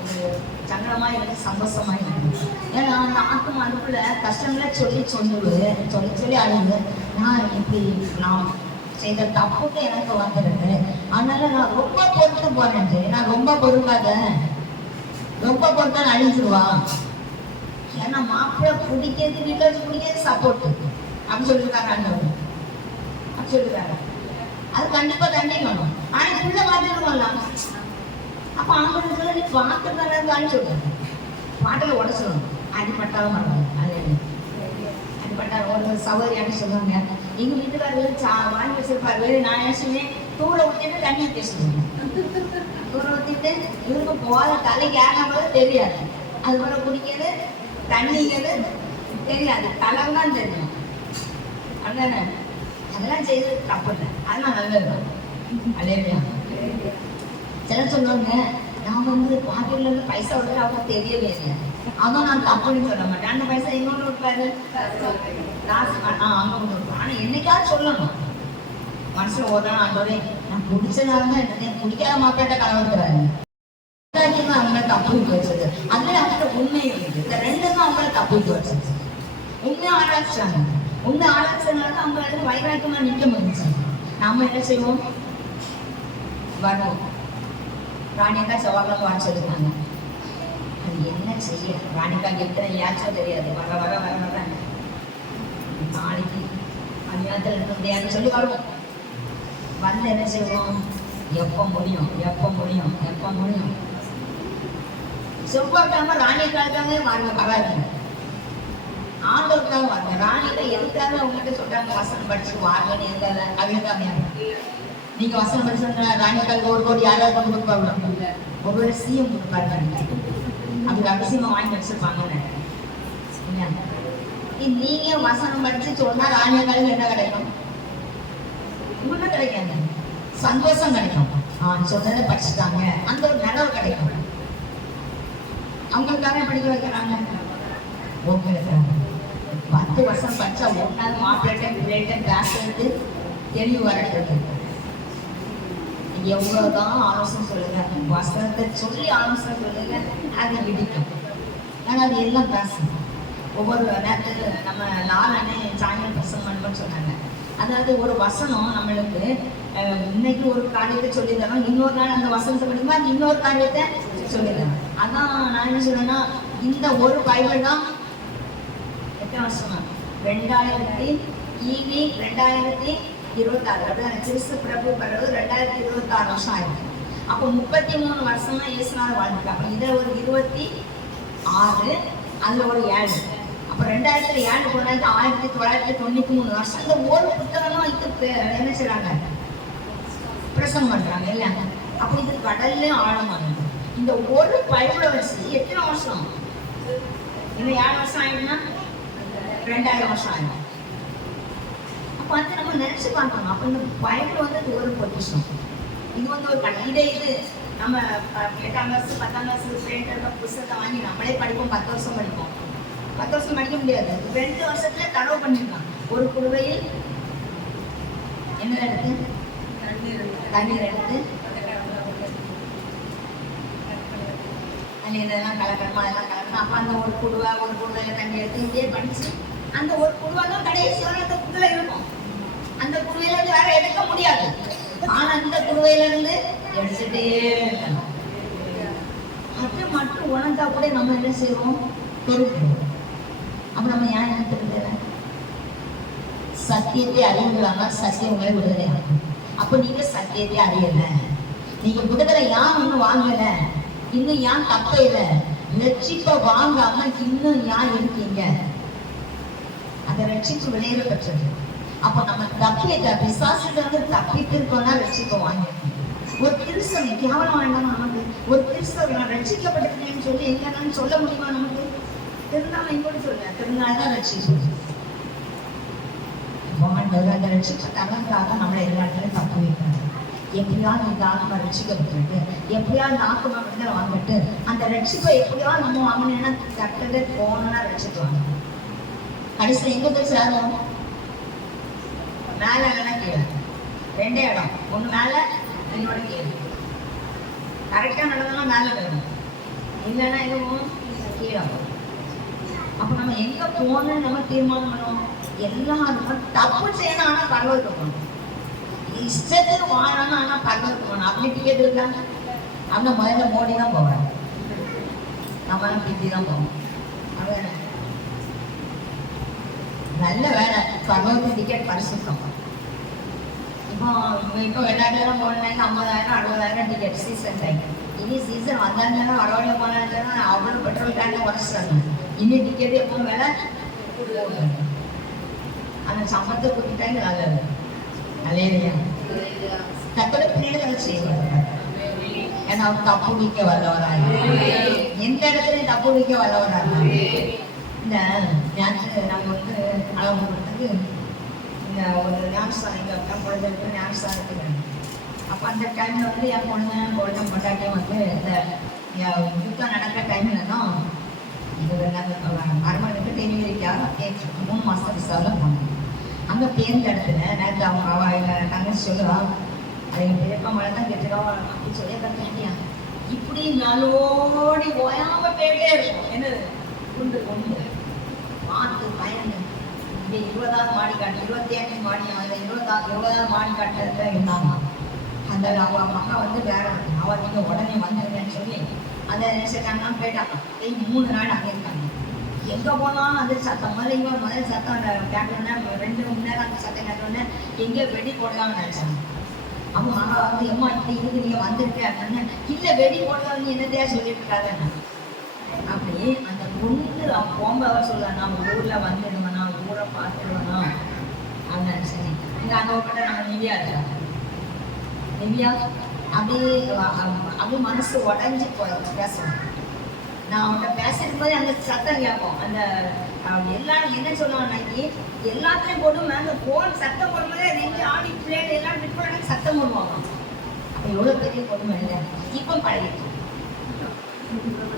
ஒரு சங்கடமா இருக்கு, சந்தோஷமா இருக்கு. ஏன்னா அந்த ஆட்டம் அதுக்குள்ள கஷ்டங்களை சொல்லி அழுது நான் இப்படி நான் செய்த தப்புக்கு எனக்கு வந்துருக்கு. அதனால நான் ரொம்ப பொறுத்து போனேன். நான் ரொம்ப பொறுக்காத அழிஞ்சிருவான். ஏன்னா மாப்பிள்ளை பிடிக்கிறது வீட்டில் வச்சு பிடிக்கிறது சப்போர்ட் அப்படின்னு சொல்லியிருக்காரு. ஆண்டவர் அப்படி சொல்லியிருக்காரு. அது கண்டிப்பா தண்டிக்கணும். ஆனா புள்ள பார்த்துருக்கோம்ல. அப்ப ஆண்டவர் சொல்ல நீ பார்த்துருக்கான்னு சொல்லுங்க. பாட்டில் உடச்சிடணும். அடிப்பட்டாலும் பரவாயில்ல. அடிப்பட்டால் ஒரு சௌகரியான்னு சொல்லுவாங்க. எங்க வீட்டுக்காரர்கள் வாங்கி வச்சிருப்பாரு. நான் யோசிச்சுவேன் தூளை ஊற்றிட்டு தண்ணி ஊற்றி சொல்லுவேன். தூளை ஊற்றிட்டு இவருக்கு போத தலைக்கு ஏறாமல் தெரியாது. அது போல குடிக்கிறது தண்ணிங்கிறது தெரியாது, கலர் தான் தெரியும். அதானே? அதெல்லாம் செய்யறது தப்பு இல்லை, அதெல்லாம் நல்லது. அல்லேலூயா. சிலர் சொல்லுவாங்க, நான் வந்து பாக்கெட்ல இருந்து பைசா விட்டு அவங்க தெரியவே இல்லை, அதான் நான் தப்புன்னு சொல்ல மாட்டேன். அந்த பைசா எங்கொண்டு இருப்பாரு, அங்க கொண்டு இருப்பேன். ஆனா என்னைக்காவது சொல்லணும் மனசுல ஓடுறா, ஆண்டவரே நான் குடிச்சனால தான் என்ன குடிக்காத மாப்பிட்ட கலவரத்துறாரு, அவங்கள தப்புக்கு வச்சது. அதுல அவங்களோட உண்மை இருக்குது. இந்த ரெண்டு தான் அவங்கள தப்புக்கு வச்சது. உண்மை ஆராய்ச்சாங்க, உண்மை ஆராய்ச்சனால அவங்க வைராக்கியமா நிக்க முடிஞ்சு. நாம என்ன செய்வோம், வருவோம். ராணியக்கா செவ்வாய்க்கிழமை வர சொல்லிருக்காங்க. அது என்ன செய்ய, ராணிக்காக்கு எத்தனை யாச்சும் தெரியாது. வர வர வர வர நாளைக்கு அந்நியத்தில் இருக்க முடியாதுன்னு சொல்லி வருவோம். வந்து என்ன செய்வோம், எப்ப முடியும் எப்ப முடியும் எப்ப முடியும். செவ்வாய்க்கிழமை ராணியக்காலுக்காகவே வாருங்க, வராதுங்க. ஆண்டோருக்காக வாருங்க. ராணியில எதுக்காக அவங்ககிட்ட சொல்றாங்க வசனம் படிச்சு வாருங்கன்னு எதுக்காக? அவங்களுக்காக. நீங்க வசனம் படிச்சு ராணியக்காலுக்கு ஒரு கோடி யாராவது கொண்டு கொடுப்பாங்க, ஒருவேளை சிஎம் கொடுப்பாரு, அதுக்கு அவசியமா வாங்கி வச்சிருப்பாங்க. நீங்க வசனம் படிச்சு சொன்னா ராணியக்காலுக்கு என்ன கிடைக்கும்? ஒண்ணும் கிடைக்காது, சந்தோஷம் கிடைக்கும். சொன்னதை படிச்சுட்டாங்க, அந்த ஒரு நிலவு கிடைக்கும். அவங்களுக்காக படிக்க வைக்கிறாங்க, உங்களுக்கு 10 வருஷம் படிச்சா ஒன்னாவது மாப்பிள்ளை காசு எடுத்து தெளிவு வரட்டு. எவ்வளவுதான் ஆலோசனை சொல்லுங்க, வசனத்தை சொல்லி ஆலோசனை சொல்லுங்க, அது இடிக்கும். ஆனா அது எல்லாம் பேசணும். ஒவ்வொரு நேரத்துக்கு நம்ம லாலனே சாயங்காலம் பிரசங்கம் பண்ணுன்னு சொன்னாங்க. அதாவது ஒரு வசனம் நம்மளுக்கு இன்னைக்கு ஒரு காரியத்தை சொல்லி தரோம், இன்னொரு நாள் அந்த வசனத்தை படிக்கும்போது அது இன்னொரு காரியத்தை சொல்லி தரோம். அதான் நான் என்ன சொல்றேன்னா, இந்த ஒரு பைபிள் தான் எத்தனை வருஷம், 2026 அப்படின்னா கிறிஸ்து பிரபு பிறகு 2026 வருஷம் ஆயிருக்கு. அப்போ 33 வருஷமா இயேசுநாதர் வாழ்ந்துருக்கு. அப்போ இதில் ஒரு 26, அதில் ஒரு 7, அப்போ 2007 போனாங்க 1993 வருஷம். இந்த ஒரு புத்தகம்லாம் வைத்து என்ன செய்றாங்க, பிரசங்கம் பண்றாங்க இல்லையா? அப்போ இது கடல்ல ஆழமானது. இந்த ஒரு பைபிளை வச்சு எத்தனை வருஷம், இன்னும் 7 வருஷம் ஆயிடுனா 2000 வருஷம் ஆயிடும். அப்போ வந்து நம்ம நினைச்சு பார்க்கணும். அப்போ இந்த பைபிள் வந்து ஒரு பொக்கிஷம். இது வந்து ஒரு இதே இது நம்ம 8ஆம் கிளாஸ் 10ஆம் கிளாஸ் ஃப்ரெண்ட் புத்தகத்தை வாங்கி நம்மளே படிப்போம், 10 வருஷம் படிப்போம். 10 வருஷம் படிக்க முடியாது, 2 வருஷத்துல தடவை பண்ணிருக்கான். ஒரு குடுவையில் என்ன எடுத்து தண்ணீர் எடுத்து இதெல்லாம் கலக்கணுமா, அதெல்லாம் கலக்கணும். அப்போ அந்த ஒரு குடுவையில தண்ணி எடுத்து இதே படிச்சு அந்த ஒரு குடுவை தான் கடைசி வரை அந்த புத்துல இருக்கும். அந்த குடுவையில இருந்து வேற எடுக்க முடியாது, ஆனா அந்த குடுவையில இருந்து எடுத்துட்டே இருக்கணும். அது மட்டும் உணர்ந்தா கூட நம்ம என்ன செய்வோம், பெருக்கிறோம். அப்ப நம்ம ஏன் என்ன தெரிஞ்சது, சத்தியத்தை அறிவுகளானா சத்தியம் உங்களை விடுதலை ஆகும். அப்ப நீங்க சத்தியத்தை அறியல, நீங்க விடுதலை யான் ஒண்ணு வாங்கல, இன்னும் ஏன் தப்ப இல்லை, ரட்சிப்ப வாங்காம இன்னும் ஏன் இருக்கீங்க? அந்த ரட்சிப்பு விளையிற பெற்றது. அப்ப நம்ம பிசாசிலிருந்து தப்பித்து இருக்கோம்னா ரட்சிப்ப வாங்கிருக்கோம். ஒரு கிறிஸ்தவன் கேவலம் வேண்டாம் நமக்கு. ஒரு கிறிஸ்தவன் நான் ரட்சிக்கப்பட்டிருக்கேன்னு சொல்லி எங்கன்னு சொல்ல முடியுமா நமக்கு? திருநாம எங்கூட சொல்ல, திருநாள்தான் ரட்சிப்பு. அந்த ரட்சிப்பு தரங்காக நம்மளை எல்லா இடத்துலையும் தப்பு வைக்கிறாங்க. எப்படியாவது இந்த ஆத்மா ரட்சிக்கப்பட்டிருக்கு, எப்படியாவது இந்த ஆத்மா விடுதலை வாங்கிட்டு அந்த ரட்சிப்பை எப்படியாவது நம்ம வாங்கினேன்னா கட்டதை போனா ரட்சிப்பாங்க. கடைசியில் எங்க போய் சேரும், மேல இல்லைன்னா கீழே, 2 இடம், ஒண்ணு மேல என்னோட கீழே. கரெக்டா நடந்தோம்னா மேல வேணும், இல்லைன்னா எதுவும் கீழே போகும். அப்ப நம்ம எங்க போகணும்னு நம்ம தீர்மானம் பண்ணுவோம். எல்லாரும் தப்பு செய்யணும், ஆனா பரவாயில்ல போகணும், இஷ்டத்துக்கு வாழணும், ஆனா பரவாயில்ல போகணும். அப்படி டிக்கெட் இருக்காங்க, அந்த முதல்ல மோடி தான் போவாங்க, நம்மளாம் பிடி தான் போவோம். அது நல்ல வேலை, பரவாயில்ல டிக்கெட் பரிசுத்தம். இப்போ வெளிநாட்டுலாம் போனாங்க 50,000 60,000 டிக்கெட் சீசன் டைம். இனி சீசன் வந்தாங்கன்னா வரவழைய போனாங்கன்னா அவ்வளோ பெட்ரோல் டேங்க உடச்சிட்டாங்க. இனி டிக்கெட் எப்பவும் வேலை அந்த சம்பளத்தை கூட்டிட்டாங்க. நல்லது, நல்லையா தக்கோட பிள்ளைகளை செய்வாங்க. ஏன்னா அவர் தப்பு வைக்க வல்லவராங்க, எந்த இடத்துலையும் தப்பு வைக்க வல்லவராங்க. இந்த நேற்று நாங்கள் வந்து அளவு கொடுத்தது இந்த ஒரு ஞானஸ்தானம் எங்கள் அக்கா குழந்தைக்கு ஞானஸ்தானம் இருக்கிறேன். அப்போ அந்த டைமில் வந்து என் குழந்தை பொண்டாட்டியும் வந்து இந்த யுத்தம் நடக்கிற டைமில் தான் இது மருமகனுக்கு டெலிவரிக்காக 3 மாதம் விசாவில் போனேன். அங்கே தேர்ந்த இடத்துல நேற்று அவங்க எங்கள் தங்கச்சி சொல்லுவா, அது எங்கள் பெரியப்பா மழை தான் கெட்டுருவா அப்படின்னு சொல்லி கட்டியா இப்படி நாளோடி ஓயாமல் போயிட்டே இருக்கும். என்னது குண்டு குண்டு மாற்று பயந்து இப்படி 20வது மாடி காட்டு 25 மாடி அந்த 20வது மாடி காட்டுறதுல இருந்தாங்க. அந்த அவங்க மகா வந்து வேற அவள் நீங்கள் உடனே வந்துருங்கன்னு சொல்லி அந்த நினைச்சிட்டாங்கன்னா போயிட்டாங்க. 3 நாள் அங்கே இருக்காங்க. எங்கே போனாலும் அந்த சத்தம் முதல் சத்தம் கேட்டோன்னே 2 மணி நேரம் அந்த சத்தம் கேட்டோன்னே எங்கே வெடி போடலாம்னு நினச்சாங்க. அவங்க மகா வந்து எம்மா இப்படி இதுக்கு நீங்கள் வந்திருக்கேன் அப்படின்னு இல்லை வெடி போடலாம்னு என்னதையா சொல்லிட்டு இருக்காங்க. அப்படி அந்த பொண்ணு அவன் போம்பவ சொல்ல நான் ஊரில் வந்துடுவேனா ஊரை பார்த்துடுவேனா அப்படின்னு சரி. இங்கே அந்த கிட்ட நம்ம நிவியா இருக்கா நிவியா அப்படி மனசு உடஞ்சி போய் பேசணும். நான் அவன்கிட்ட பேசிருக்கும்போது அந்த சத்தம் கேட்போம். அந்த எல்லாரும் என்ன சொல்லுவாங்க எல்லாத்துலேயும் போட்டு மேலே ஃபோன் சத்தம் போடும்போதே 2 ஆடி பிளேட் எல்லாம் விட்டு சத்தம் போடுவாங்க. அப்போ எவ்வளோ பெரிய கொடுமை இல்லை. இப்போ பழகிட்டு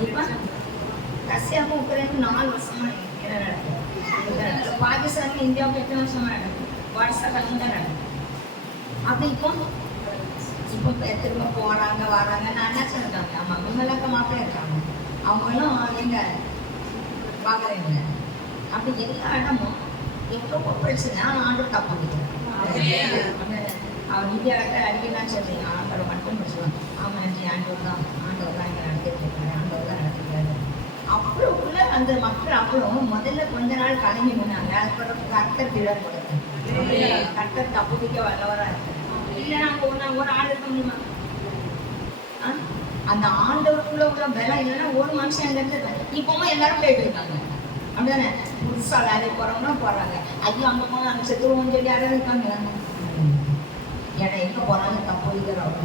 இப்போ ரஷ்யாவுக்கும் உக்ரைனுக்கும் 4 வருஷமா என்ன நடக்குது. பாகிஸ்தானுக்கும் இந்தியாவுக்கும் எத்தனை வருஷமா நடக்குது. வாட்ஸ்அப் தான் நடக்குது. அப்படி இப்போ திரும்ப போகிறாங்க வராங்க. நான் என்ன சொல்லிருக்காங்க ஆமாம் விமலாக்க மாப்பிள்ளை இருக்காங்க. அவங்களும் எங்க பார்க்குறீங்க. அப்படி எல்லா இடமும் எவ்வளோ பிரச்சனை. ஆனால் ஆண்டு தப்பு அவர் இந்தியாவிட்ட அடிக்கலாம் சொல்றீங்க. ஆண்டவர் மட்டும் படிச்சுவாங்க. ஆமாம் நன்றி ஆண்டவர் தான் இங்கே நடத்திட்டு இருக்காரு. ஆண்டவர் தான் நடத்திருக்காரு. அப்புறம் உள்ள அந்த மக்கள் அப்புறம் முதல்ல கொஞ்ச நாள் கிளம்பி போனாங்க. அதுக்கப்புறம் கர்த்தர் கீழே கொடுத்து கர்த்தர் தப்புதிக்க வல்லவராக இருக்கு. இல்லை நாங்கள் ஒரு ஆள் இருக்க முடியுமா? அந்த ஆண்டவருக்குள்ள உள்ள பலம் இல்லைன்னா ஒரு மனுஷன் இருந்து இப்பவும் எல்லாரும் போயிட்டு இருக்காங்க. அப்படிதானே புதுசாக வேலைக்கு போகிறவங்களும் போகிறாங்க. ஐயோ அங்கே போனால் அங்கே செத்துருவோம்னு சொல்லி யாரும் இருக்காங்க. ஏன்னா எங்கே போனாலும் தப்பு இருக்கிறவங்க.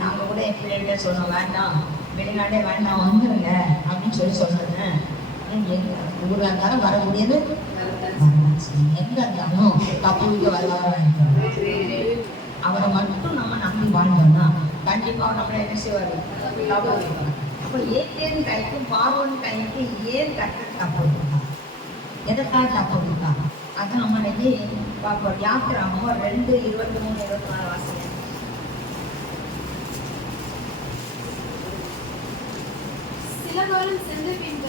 நாங்கள் கூட என் பிள்ளைகிட்ட சொன்னோம் வேண்டாம் வெளிநாடே வேண்டாம் வந்துருங்க அப்படின்னு சொல்லி சொன்னது. எங்க ஊராக இருந்தாலும் வர முடியாது. எங்க இருந்தாலும் தப்புவிக்க வரலாம். அவரை மட்டும் நம்ம நம்பி வாழ்ந்தோம்னா கண்டிப்பாக நம்மளை என்ன செய்வார். அப்போ ஏன் கைக்கும் பார்வன் கைக்கு ஏன் கட்ட தப்பு எதற்காக தப்பு இருக்கா அது நம்ம இன்னைக்கு பார்ப்போம். யாத்திராமோ 2:23-24 வாசனை. சில காலம் சென்ற பின்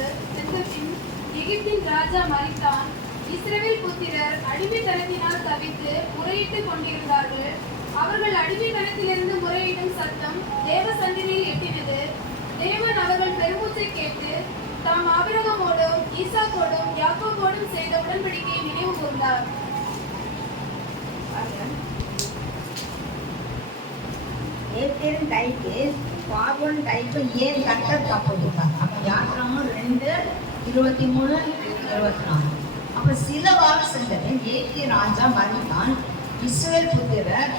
எகிப்தின் ராஜா மரித்தான். இஸ்ரவேல் புத்திரர் அடிமைத்தனத்தினால் தவித்து முறையிட்டுக் கொண்டிருந்தார்கள். அவர்கள் அடிமைத்தனத்திலிருந்து முறையிடும் சத்தம் தேவ சந்நிதியில் எட்டினது. தேவன் அவர்கள் பெருமூச்சை கேட்டு தாம் ஆபிரகாமோடும் ஈசாக்கோடும் யாக்கோபோடும் செய்த உடன்படிக்கையை நினைவு கூர்ந்தார். ஏன் கைக்கு பார்வன் கைக்கு ஏன் கர்த்தர் தப்பு கொடுத்தாங்க. அப்போ யாத்திராமம் 2:23-24. அப்போ சில வாரம் சென்றது ஏகே ராஜா மரித்தான். இஸ்ரவேல் புத்திரர்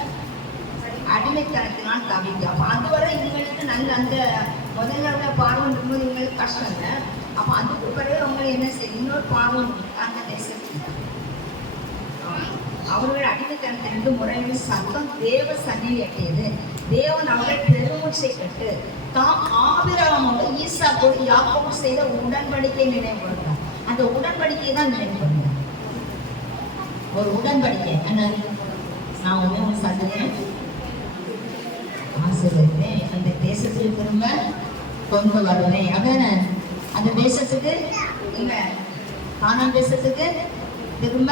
அடிமைத்தனத்தினால் தவிக்க. அப்போ அதுவரை இவங்களுக்கு நல்ல அந்த முதல்ல உள்ள பார்வன் இருக்கும்போது இவங்களுக்கு கஷ்டம் இல்லை. அப்போ அதுக்கு பிறகு அவங்க என்ன செய்ய இன்னொரு பார்வன் அந்த தேசத்துக்கு அவர்கள் அடிமைத்தனத்திலிருந்து முறையில் சத்தம் தேவ சன்னியில் எட்டியது. தேவன் அவர்கள் பெருமூச்சை கட்டு தாம் ஆபிரகாமோடு ஈசாக்கோடு யாக்கோபு செய்த உடன்படிக்கை நினைவு கூர்ந்தார். அந்த உடன்படிக்கை தான் நினைவு கூர்ந்தார். ஒரு உடன்படிக்கை என்ன நான் ஒன்று சொல்றேன் ஆசிரியர் அந்த தேசத்துக்கு திரும்ப கொண்டு வருவேன் அப்படின்னு அந்த தேசத்துக்கு இங்க கானான் தேசத்துக்கு திரும்ப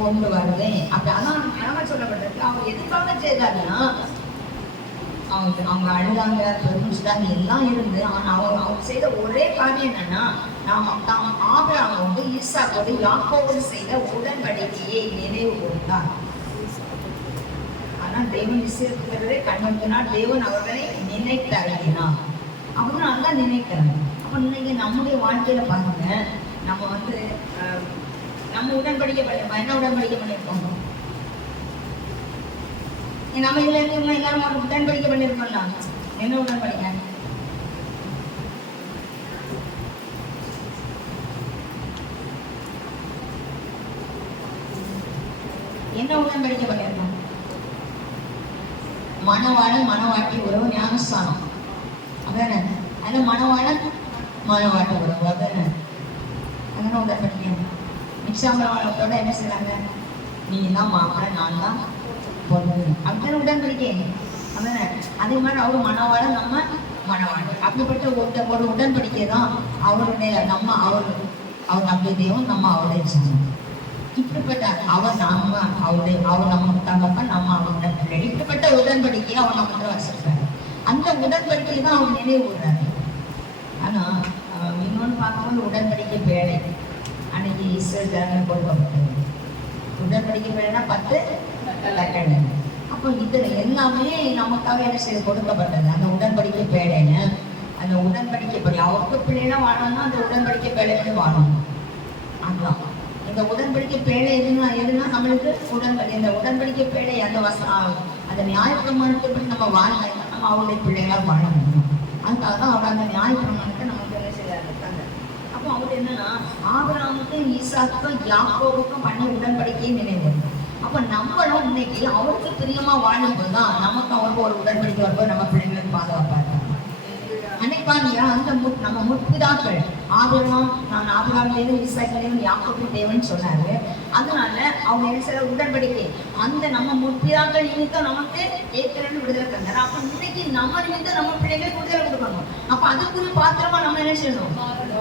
கொண்டு வருவேன். அப்படி அதான் அழகா சொல்லப்பட்டிருக்கு. அவங்க எதுக்காக செய்தாங்கன்னா அவங்க அழுதாங்க பெருமிச்சுட்டாங்க எல்லாம் இருந்து. ஆனால் அவங்க செய்த ஒரே காரியம் என்னன்னா தாம் ஆபிரகாமோடு ஈசாக்கோடு யாக்கோபோடு செய்த உடன்படிக்கையை நினைவு கூர்ந்தார். ஆனால் தேவன் இஸ்ரவேலரை கண்மத்தினால் தேவன் அவர்களை நினைத்து அழகினார். அவங்க நல்லா நினைக்கிறாங்க. அப்போ இன்னைக்கு நம்முடைய வாழ்க்கையில பாருங்க நம்ம வந்து நம்ம உடன்படிக்கை பண்ணிருக்கோம். என்ன உடன்படிக்கை பண்ணியிருக்கோம்? நம்ம இதுல இருந்து எல்லாரும் ஒரு உடன்படிக்கை பண்ணியிருக்கோம்ல. என்ன உடன்படிக்கை? என்ன உடன்படிக்கை பண்ணியிருக்கோம்? மணவாளன் மணவாட்டி உறவு ஞானஸ்தானம் அதானே. அதில் மணவாளன் மணவாட்டி உறவு அதானே. அதனால உடன்படிக்கை நிச்சயமானத்தோட என்ன செய்றாங்க? நீ தான் மாப்பிள்ளை, நான் தான் பொண்ணு, அப்படித்தானே உடன்படிக்கை அதானே. அதே மாதிரி அவர் மணவாளன், நம்ம மணவாளன். அப்படிப்பட்ட ஒரு உடன்படிக்கை தான் அவருடைய நம்ம அவர் நம்முடைய தெய்வம், நம்ம அவருடைய சொந்தம். இப்படிப்பட்ட அவர் நம்ம தகப்ப, நம்ம அவருடைய பிள்ளை. இப்படிப்பட்ட உடன்படிக்கையை அவர் நம்ம வச்சிருக்காரு. அந்த உடன்படிக்கை தான் அவர் நினைவு கூறாரு. ஆனா இன்னொன்று பார்க்கும்போது உடன்படிக்கை பேழை அன்னைக்கு இஸ்ரேல் ஜனங்கள் கொடுக்கப்பட்டது. உடன்படிக்கை பேழைனா 10 கட்டளை. அப்போ இதுல எல்லாமே நமக்காக என்ன செய்து கொடுக்கப்பட்டது. அந்த உடன்படிக்கை பேழைன்னு, அந்த உடன்படிக்கை படி அவருக்கு பிள்ளைனா வாழணும்னா அந்த உடன்படிக்கை பேழைன்னு வாழணும். அதுதான் இந்த உடன்படிக்கை பேழை. எதுனா நம்மளுக்கு இந்த உடன்படிக்கை பேழை அந்த நியாயப்பிரமாணத்தை நம்ம வாழ்க்கை நம்ம அவருடைய பிள்ளைகளாக வாழ முடியும். அதுக்காக தான் அவர் அந்த நியாயப்பிரமாணத்தை நமக்கு என்ன செய்யறாரு. அப்போ அவர் என்னன்னா ஆபிரகாமுக்கும் ஈசாக்குக்கும் யாக்கோபுக்கும் பண்ண உடன்படிக்கையை நினைவு. அப்ப நம்மளும் இன்னைக்கு அவருக்கு பிரியமா வாழும்போது தான் நமக்கு அவருக்கு ஒரு உடன்படிக்கை வரும்போது நம்ம பிள்ளைங்களுக்கு பாதுகாப்பாரு. அன்னைக்கு அந்த நம்ம முற்பிதாக்கள் ஆபிரகாம், நான் ஆபிரகாம் தேவன், ஈசாக்கு தேவன், யாக்கோபு தேவன் சொன்னாரு. அதனால அவங்க என்ன செய்ய உடன்படிக்கை அந்த நம்ம முற்பிதாக்கள் நிமித்தம் நமக்கு ஏற்கனவே விடுதலை தந்தாரு. அப்ப இன்னைக்கு நம்ம நிமித்தம் நம்ம பிள்ளைங்களுக்கு விடுதலை கொடுக்கணும். அப்ப அதுக்குரிய பாத்திரமா நம்ம என்ன செய்யணும்?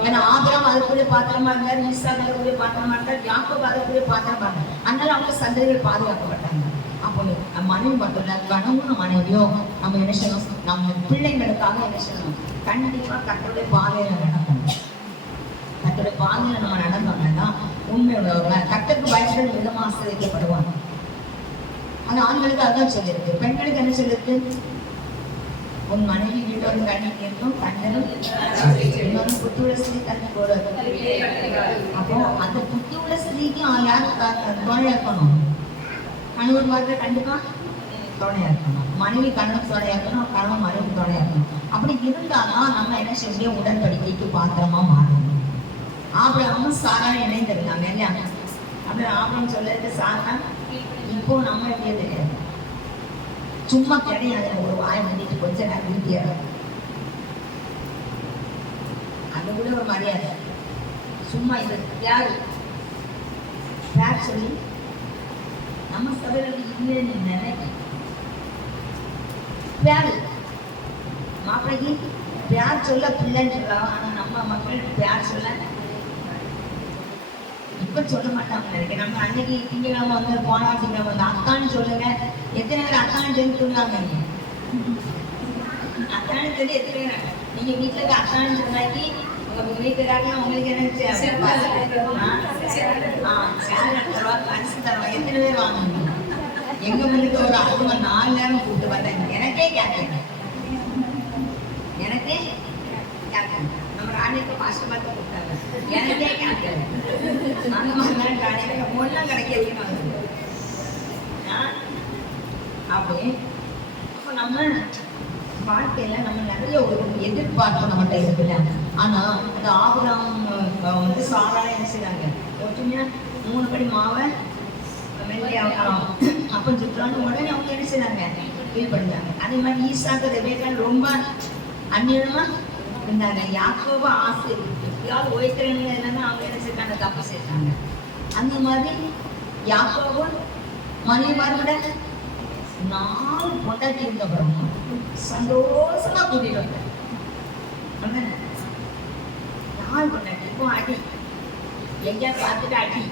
ஏன்னா ஆபிரகாம் அதுக்குரிய பாத்திரமா இருந்தார், ஈசாக்கு அதுக்குரிய பாத்திரமா இருந்தார், யாக்கோபு அதுக்குரிய பாத்திரமா இருந்தார். அதனால அவங்க சந்ததிகள் பாதுகாக்கப்பட்டாங்க. அப்போ மனைவி மட்டும் இல்லை, கணவனும் மனைவியும் நம்ம என்ன செய்யணும்? நம்ம பிள்ளைங்களுக்காக என்ன செய்யணும்? கண்டிப்பா கர்த்தருடைய பாதையில நடக்கணும். கர்த்தருடைய பாதையில நம்ம நடந்தோம்னா உண்மையுள்ளவங்க கர்த்தருக்கு பயன்படுத்த விதமா ஆசிரியப்படுவாங்க. அந்த ஆண்களுக்கு அதுதான் சொல்லியிருக்கு. பெண்களுக்கு என்ன சொல்லியிருக்கு? உன் மனைவி வீட்டோடு கண்ணி இருக்கும், கண்ணனும் இன்னொரு புத்தியுள்ள ஸ்திரீ தண்ணி போடுறது. அப்போ அந்த புத்தியுள்ள ஸ்திரீக்கும் யாரு துணையா இருக்கணும்? கணவன் மாதிரி கண்டிப்பா துணையா இருக்கணும். மனைவி கணவன் துணையா இருக்கணும், கணவன் மனைவி துணையா இருக்கணும். அப்படி இருந்தாதான் நம்ம என்ன செய்ய முடியும்? உடன்படிக்கைக்கு பாத்திரமா மாறணும். ஆபிரகாமும் சாராவும் இணைந்திருந்தாங்க இல்லையா? அப்படி ஆபிரகாம் சொல்லிட்டு சாரா இப்போ நம்ம எப்படியே தெரியாது, சும்மா கிடையாது. ஒரு வாயை வந்துட்டு கொஞ்ச நேரம் வீட்டியாரு, அது கூட ஒரு மரியாதை. சும்மா இது யாரு யார் சொல்லி நம்ம சபைகளுக்கு இல்லைன்னு நினைக்க பேரு மாப்பிள்ளைக்கு பேர் சொல்ல பிள்ளைன்னு சொல்லலாம். ஆனா நம்ம மக்கள் பேர் சொல்ல இப்ப சொல்ல மாட்டாங்க நினைக்கிறேன். நம்ம அன்னைக்கு திங்கக்கிழமை வந்து போனா திங்கக்கிழமை வந்து அக்கான்னு சொல்லுங்க. எத்தனை பேர் அக்கான்னு சொல்லி சொல்லுவாங்க? அக்கான்னு சொல்லி எத்தனை பேர்? நீங்க வீட்டுல இருக்க அக்கான்னு சொன்னாக்கி உங்க வீட்டுக்காரங்க உங்களுக்கு என்ன அரிசி தருவா. எத்தனை பேர் வாங்குவீங்க? எங்க முன்னுக்கு ஒரு ஆளுங்க 4 நேரம் கூப்பிட்டு வந்தாங்க. எனக்கே கேட்கல, எனக்கே கேட்கல. நம்ம ராணிக்கு பாஸ்ட் பார்த்து கூப்பிட்டாங்க, எனக்கே கேட்கல. அந்த மாதிரி ராணிக்கு ஒன்றும் கிடைக்கிறதுன்னு அப்படி. அப்போ நம்ம வாழ்க்கையில நம்ம நிறைய ஒரு எதிர்பார்ப்பு நம்மகிட்ட இருக்குல்ல. ஆனா அந்த ஆபிரகாம் வந்து சாரா என்ன செய்றாங்க? ஒற்றுமையா 3 படி மாவை அப்ப சுற்றான்னு உடனே அவங்க என்ன செய்றாங்க? ஃபீல் பண்ணுறாங்க. அதே மாதிரி ஈசாக்கு ரெபேக்கால் ரொம்ப அந்நியமா இருந்தாங்க. யாக்கோபு ஆசை எப்படியாவது ஓய்த்திறன் இல்லைன்னா அவங்க என்ன செய்றாங்க? தப்பு செய்றாங்க. அந்த மாதிரி யாக்கோபு மனைவிமாரோட 4 பொண்டாட்டி இருந்தப்புறம் சந்தோஷமா கூட்டிட்டு வந்தாங்க. 4 பொண்டாட்டி. இப்போ அடி எங்கேயா பார்த்துட்டு அடி.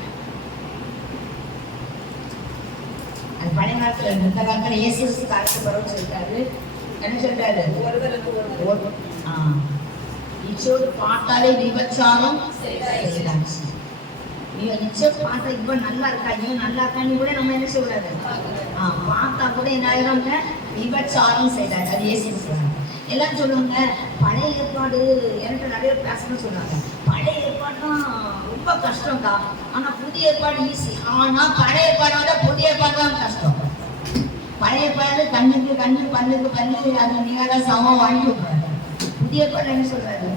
அது பழைய காலத்துல இந்த காலத்துல இயேசு காலத்து பரவ சொல்லிட்டாரு. என்ன சொல்றாரு? இச்சோடு பார்த்தாலே விபச்சாரம் செய்தாச்சு. நிச்சயம் பார்த்தா இப்ப நல்லா இருக்கா, இவன் நல்லா இருக்கான்னு கூட நம்ம என்ன சொல்றாரு? பார்த்தா கூட என்ன ஆயிரம்ங்க? விபச்சாரம் செய்தாரு. அது இயேசு சொல்றாங்க. எல்லாம் சொல்லுவாங்க பழைய ஏற்பாடு எனக்கு நிறைய பேசணும்னு சொல்றாங்க. பழைய ஏற்பாடுதான் ரொம்ப கஷ்டம் தான், ஆனா புதிய ஏற்பாடு ஈஸி. ஆனா பழைய ஏற்பாடோட புதிய ஏற்பாடு தான் கஷ்டம். பழைய ஏற்பாடு கண்ணுக்கு கண்ணு, பல்லுக்கு பல்லு, அது நீங்க சமம் வாங்கி விடுறாரு. புதிய ஏற்பாடு என்ன சொல்றாரு?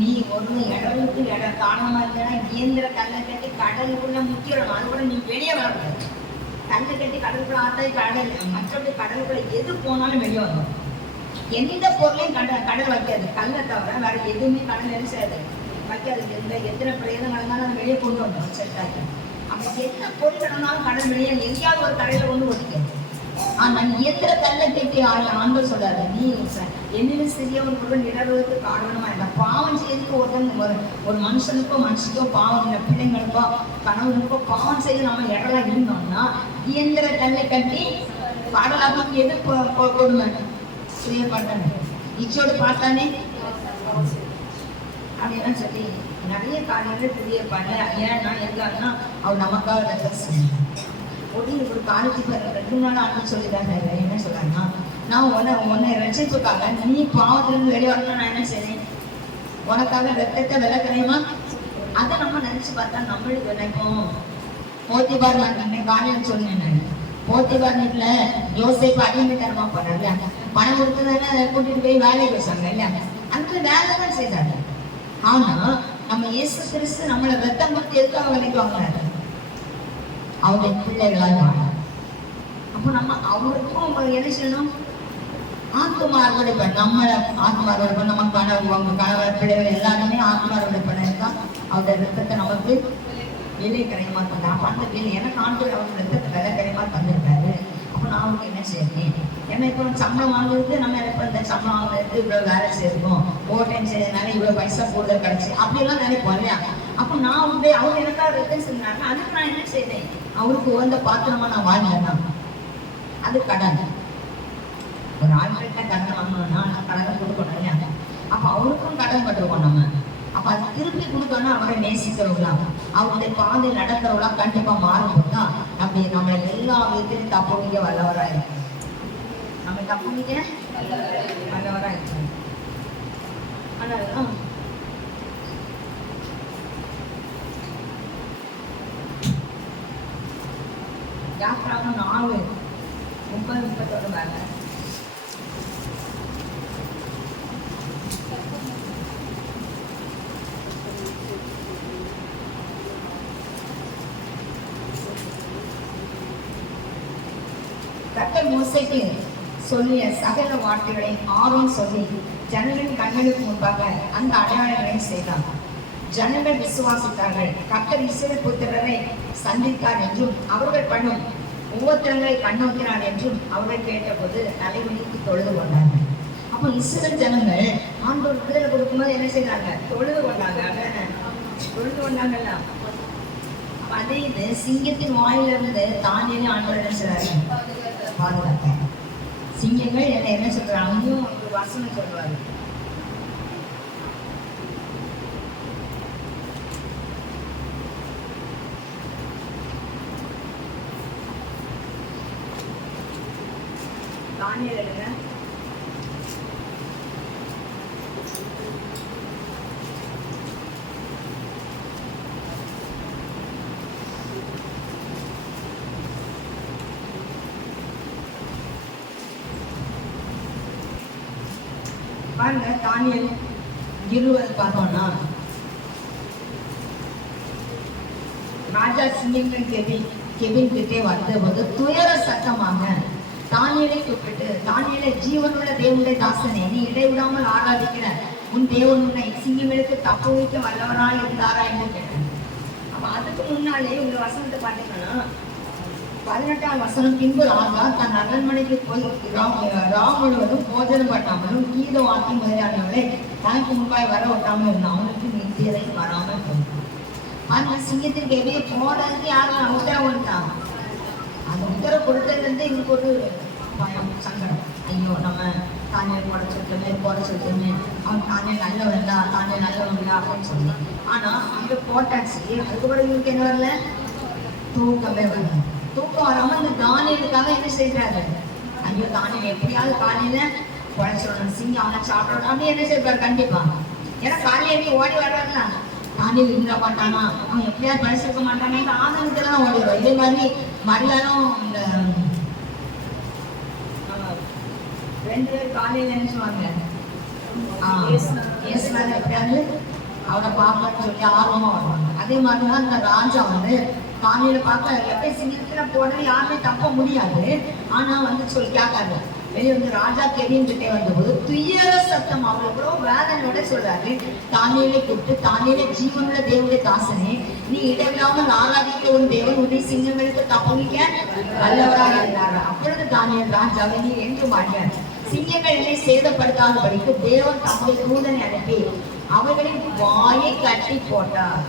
நீ ஒரு இடவுக்கு இடம் காணாம இருக்கா, இயந்திர கல்லை கட்டி கடலுக்குள்ள முக்கிடணும். அது கூட நீ வெளியே வரக்கூடாது. கண்ணை கட்டி கடலுக்குள்ள ஆத்தாய் கடல் மற்றபடி கடலுக்குள்ள எது போனாலும் வெளியே வரும். எந்த பொருளையும் கடல் வைக்காது. கல்லை தவிர வேற எதுவுமே கடல் என்ன செய்யாது, வைக்காது. எத்தனை பிரேதம் நடந்தாலும் அதை வெளியே கொண்டு வந்துடும் செட்டாக்கி. அப்போ என்ன பொருள் கிடந்தாலும் கடல் வெளியே எங்கேயாவது ஒரு கடையில கொண்டு ஒதுக்காது. ஆனா எந்திர கல்லை கட்டி ஆண்டவர் சொல்றாரு, நீ என்னிலும் சிறியவன் கூட நிலவுக்கு காரணமா இருக்க. பாவம் செய்யறதுக்கு ஒரு மனுஷனுக்கோ மனுஷனுக்கோ பாவம் இல்லை, பிள்ளைங்களுக்கோ கணவனுக்கோ பாவம் செய்து நம்ம இடலாம் இருந்தோம்னா இயந்திர கல்லை கட்டி பாடலாக எது கொடுமை செய்யப்பட்டாங்க. இச்சோடு பார்த்தானே அப்படியெல்லாம் சொல்லி நிறைய காரியங்கள் தெரியப்பாங்க. ஏன்னா எதுக்காகனா அவர் நமக்காக ரத்தம் செய்யணும். ஒரு காலத்துக்கு 2 நாள் ஆண்டு சொல்லிட்டாங்க. என்ன சொல்றாங்கன்னா, நான் உன்னை ரட்சிப்புக்காக நீ பாவத்திலிருந்து வெளியே வரணும், நான் என்ன செய்றேன், உனக்காக ரத்தத்தை விளக்குறேமா. அதை நம்ம நினைச்சு பார்த்தா நம்மளுக்கு நினைப்போம். போத்திபார் காலையில் சொன்னேன் நான், போத்திபார் வீட்டுல யோசிப்பு அடிமைத்தனமா போறாரு. பணம் கொடுத்ததானே கூட்டிட்டு போய் வேலைக்கு வச்சாங்க இல்ல, அந்த வேலை தான் செய்தாரு. ஆனா நம்ம இயேசு கிறிஸ்து நம்மளை ரத்தம் கொடுத்து எதுக்காக வேலைக்கு வாங்கினாரு, அவருடைய பிள்ளைகளால் வாழ. அப்போ நம்ம அவருக்கும் என்ன செய்யணும், ஆத்மா அறுவடை பண்ண. நம்மளை ஆத்மா அறுவடை பண்ண, நம்ம கணவர் பிள்ளைகள் எல்லாருமே ஆத்மா அறுவடை பண்ண இருக்கா. அவருடைய ரத்தத்தை நமக்கு விலை கரையமா தந்தா. அப்போ அந்த விலை எனக்கு ஆண்டவர் அவருடைய ரத்தத்தை விலை கரையமா தந்திருக்காரு. அப்போ நான் அவருக்கு என்ன செய்யறேன், ஏன்னா இப்போ சம்பளம் வாங்குறது நம்ம இப்போ இந்த சம்பளம் வாங்குறதுக்கு இவ்வளவு வேலை செய்யணும், ஓவர் டைம் செய்யறதுனால இவ்வளவு பைசா கூடுதல் கிடைச்சி அப்படியெல்லாம் நினைப்போம் இல்லையா. அப்போ நான் அவர் எனக்காக ரத்தம் செஞ்சாங்க, அதுக்கு நான் என்ன செய்தேன், அவருக்கு உகந்த பாத்திரமா நான் வாழ்ந்தேன். அது கடன். ஒரு ஆள்கிட்ட கடன் வாங்கணும்னா நான் கடனை கொடுக்கணும் இல்லையா. அப்ப அவருக்கும் கடன் பட்டிருக்கோம் நம்ம. அப்ப அது திருப்பி கொடுத்தோம்னா அவரை நேசிக்கிறவங்களா, அவருடைய பாதை நடக்கிறவங்களா கண்டிப்பா மாறும்போது தான் அப்படி நம்மளை எல்லா விதத்திலும் தப்புவிக்க வல்லவரா இருக்கு. நம்ம தப்புவிக்க வல்லவரா இருக்கு. அதனால யாத்திராவும் 4:30-31 மேல கர்த்தர் மோசேக்கு சொல்லிய சகல வார்த்தைகளை ஆரோன் சொல்லி ஜனங்களின் கண்களுக்கு முன்பாக அந்த அடையாளங்களை செய்தார். ஜனங்கள் விசுவாசித்தார்கள். கர்த்தர் இஸ்ரவேல் புத்திரரை சந்தித்தார் என்றும் அவர்கள் பண்ணும் உபத்திரங்களை கண்ணோக்கினார் என்றும் அவர்கள் கேட்டபோது தலைவலிக்கு தொழுது கொண்டார்கள். அப்போ இஸ்ரவேல் ஜனங்கள் ஆண்டவர் விடுதலை கொடுக்கும்போது என்ன செய்தாங்க, தொழுது கொண்டாங்க. தொழுது கொண்டாங்கல்ல. அதே இது சிங்கத்தின் வாயிலிருந்து தானியலே ஆண்டவர் என்ன செய்றாரு, பாதுகாத்தார். சிங்கங்கள் என்ன சொல்றாங்க, ஒரு வசனம் சொல்றாரு, தானியல் எழுதுங்க. பாருங்க, தானியல் 20 பார்த்தோம்னா, ராஜா சிங்கங்கள் கெபின் கிட்டே வந்தபோது துயர சத்தமாக தானியலை கூப்பிட்டு, தானியலை ஜீவனுள்ள தேவனுடைய தாசனே, நீ இடைவிடாமல் ஆராதிக்கிற உன் தேவன் உன்னை சிங்கங்களுக்கு தப்புவிக்க வல்லவராய் இருந்தாரா என்று கேட்டேன். அப்ப அதுக்கு முன்னாலே உங்க வசனத்தை பார்த்தீங்கன்னா 18ஆம் வசனம், பின்பு ராஜா தன் அரண்மனைக்கு போய் ரா முழுவதும் போஜனம் பண்ணாமலும் கீத வாக்கி முதலானவர்களை தனக்கு முன்பாய் வர ஒட்டாமல் இருந்தான். அவனுக்கு நித்தியதை வராமல் போனான். அந்த சிங்கத்திற்கு எதையே போறதுக்கு யாரும் உத்தரவு வந்துட்டாங்க. அந்த உத்தரவு கொடுத்ததுலேருந்து இவருக்கு ஒரு பயம், சங்கடம். ஐயோ, நம்ம தானே போட சொல்லிட்டோமே, அவன் தானே நல்லவன்டா அப்படின்னு சொல்லி. ஆனா அங்க போட்டாச்சு. அதுக்கப்புறம் இவருக்கு என்ன வரல, தூக்கமே வரல. தூக்கம் வராம இந்த தானியலுக்காக என்ன செய்யறாரு, ஐயோ தானியல் எப்படியாவது காலையில குழைச்சிடணும், சிங்கம் அவனை சாப்பிடணும் அப்படி என்ன செய்வார் கண்டிப்பா. ஏன்னா காலையில ஓடி வர்றாருல, தானியல் இருந்துட மாட்டானா, அவன் எப்படியாவது குழைச்சிருக்க மாட்டானா, இந்த ஆதங்கத்துல தான் ஓடிடுவோம். இதே மாதிரி மறுநாளும் இந்த 2 பேர் காலையில என்ன சொல்லுவாங்க, எப்படியாவது அவனை பார்க்கணும்னு சொல்லி ஆர்வமா வருவாங்க. அதே மாதிரிதான் இந்த ராஜா காலையில பார்க்க எப்படி சிங்கத்துல போறது யாருமே தப்ப முடியாது. ஆனா வந்து சொல்லி கேட்காது. வெளியே வந்து ராஜா கெவின் கிட்டே வந்தபோது துயர சத்தம் அவர் எவ்வளவு வேதனையோட சொல்றாரு. தானியேலை கூப்பிட்டு, தானியேலை ஜீவனுள்ள தேவனுடைய தாசனே, நீ இடமில்லாமல் ஆராதிக்க ஒரு தேவன் உன்னை சிங்கங்களுக்கு தப்புவிக்க வல்லவராக இருந்தார். அப்பொழுது தானியேல் ராஜாவை நீ என்று மாட்டார். சிங்கங்கள் என்னை சேதப்படுத்தாதபடிக்கு தேவன் தம்முடைய தூதனை அனுப்பி அவர்களின் வாயை கட்டி போட்டார்.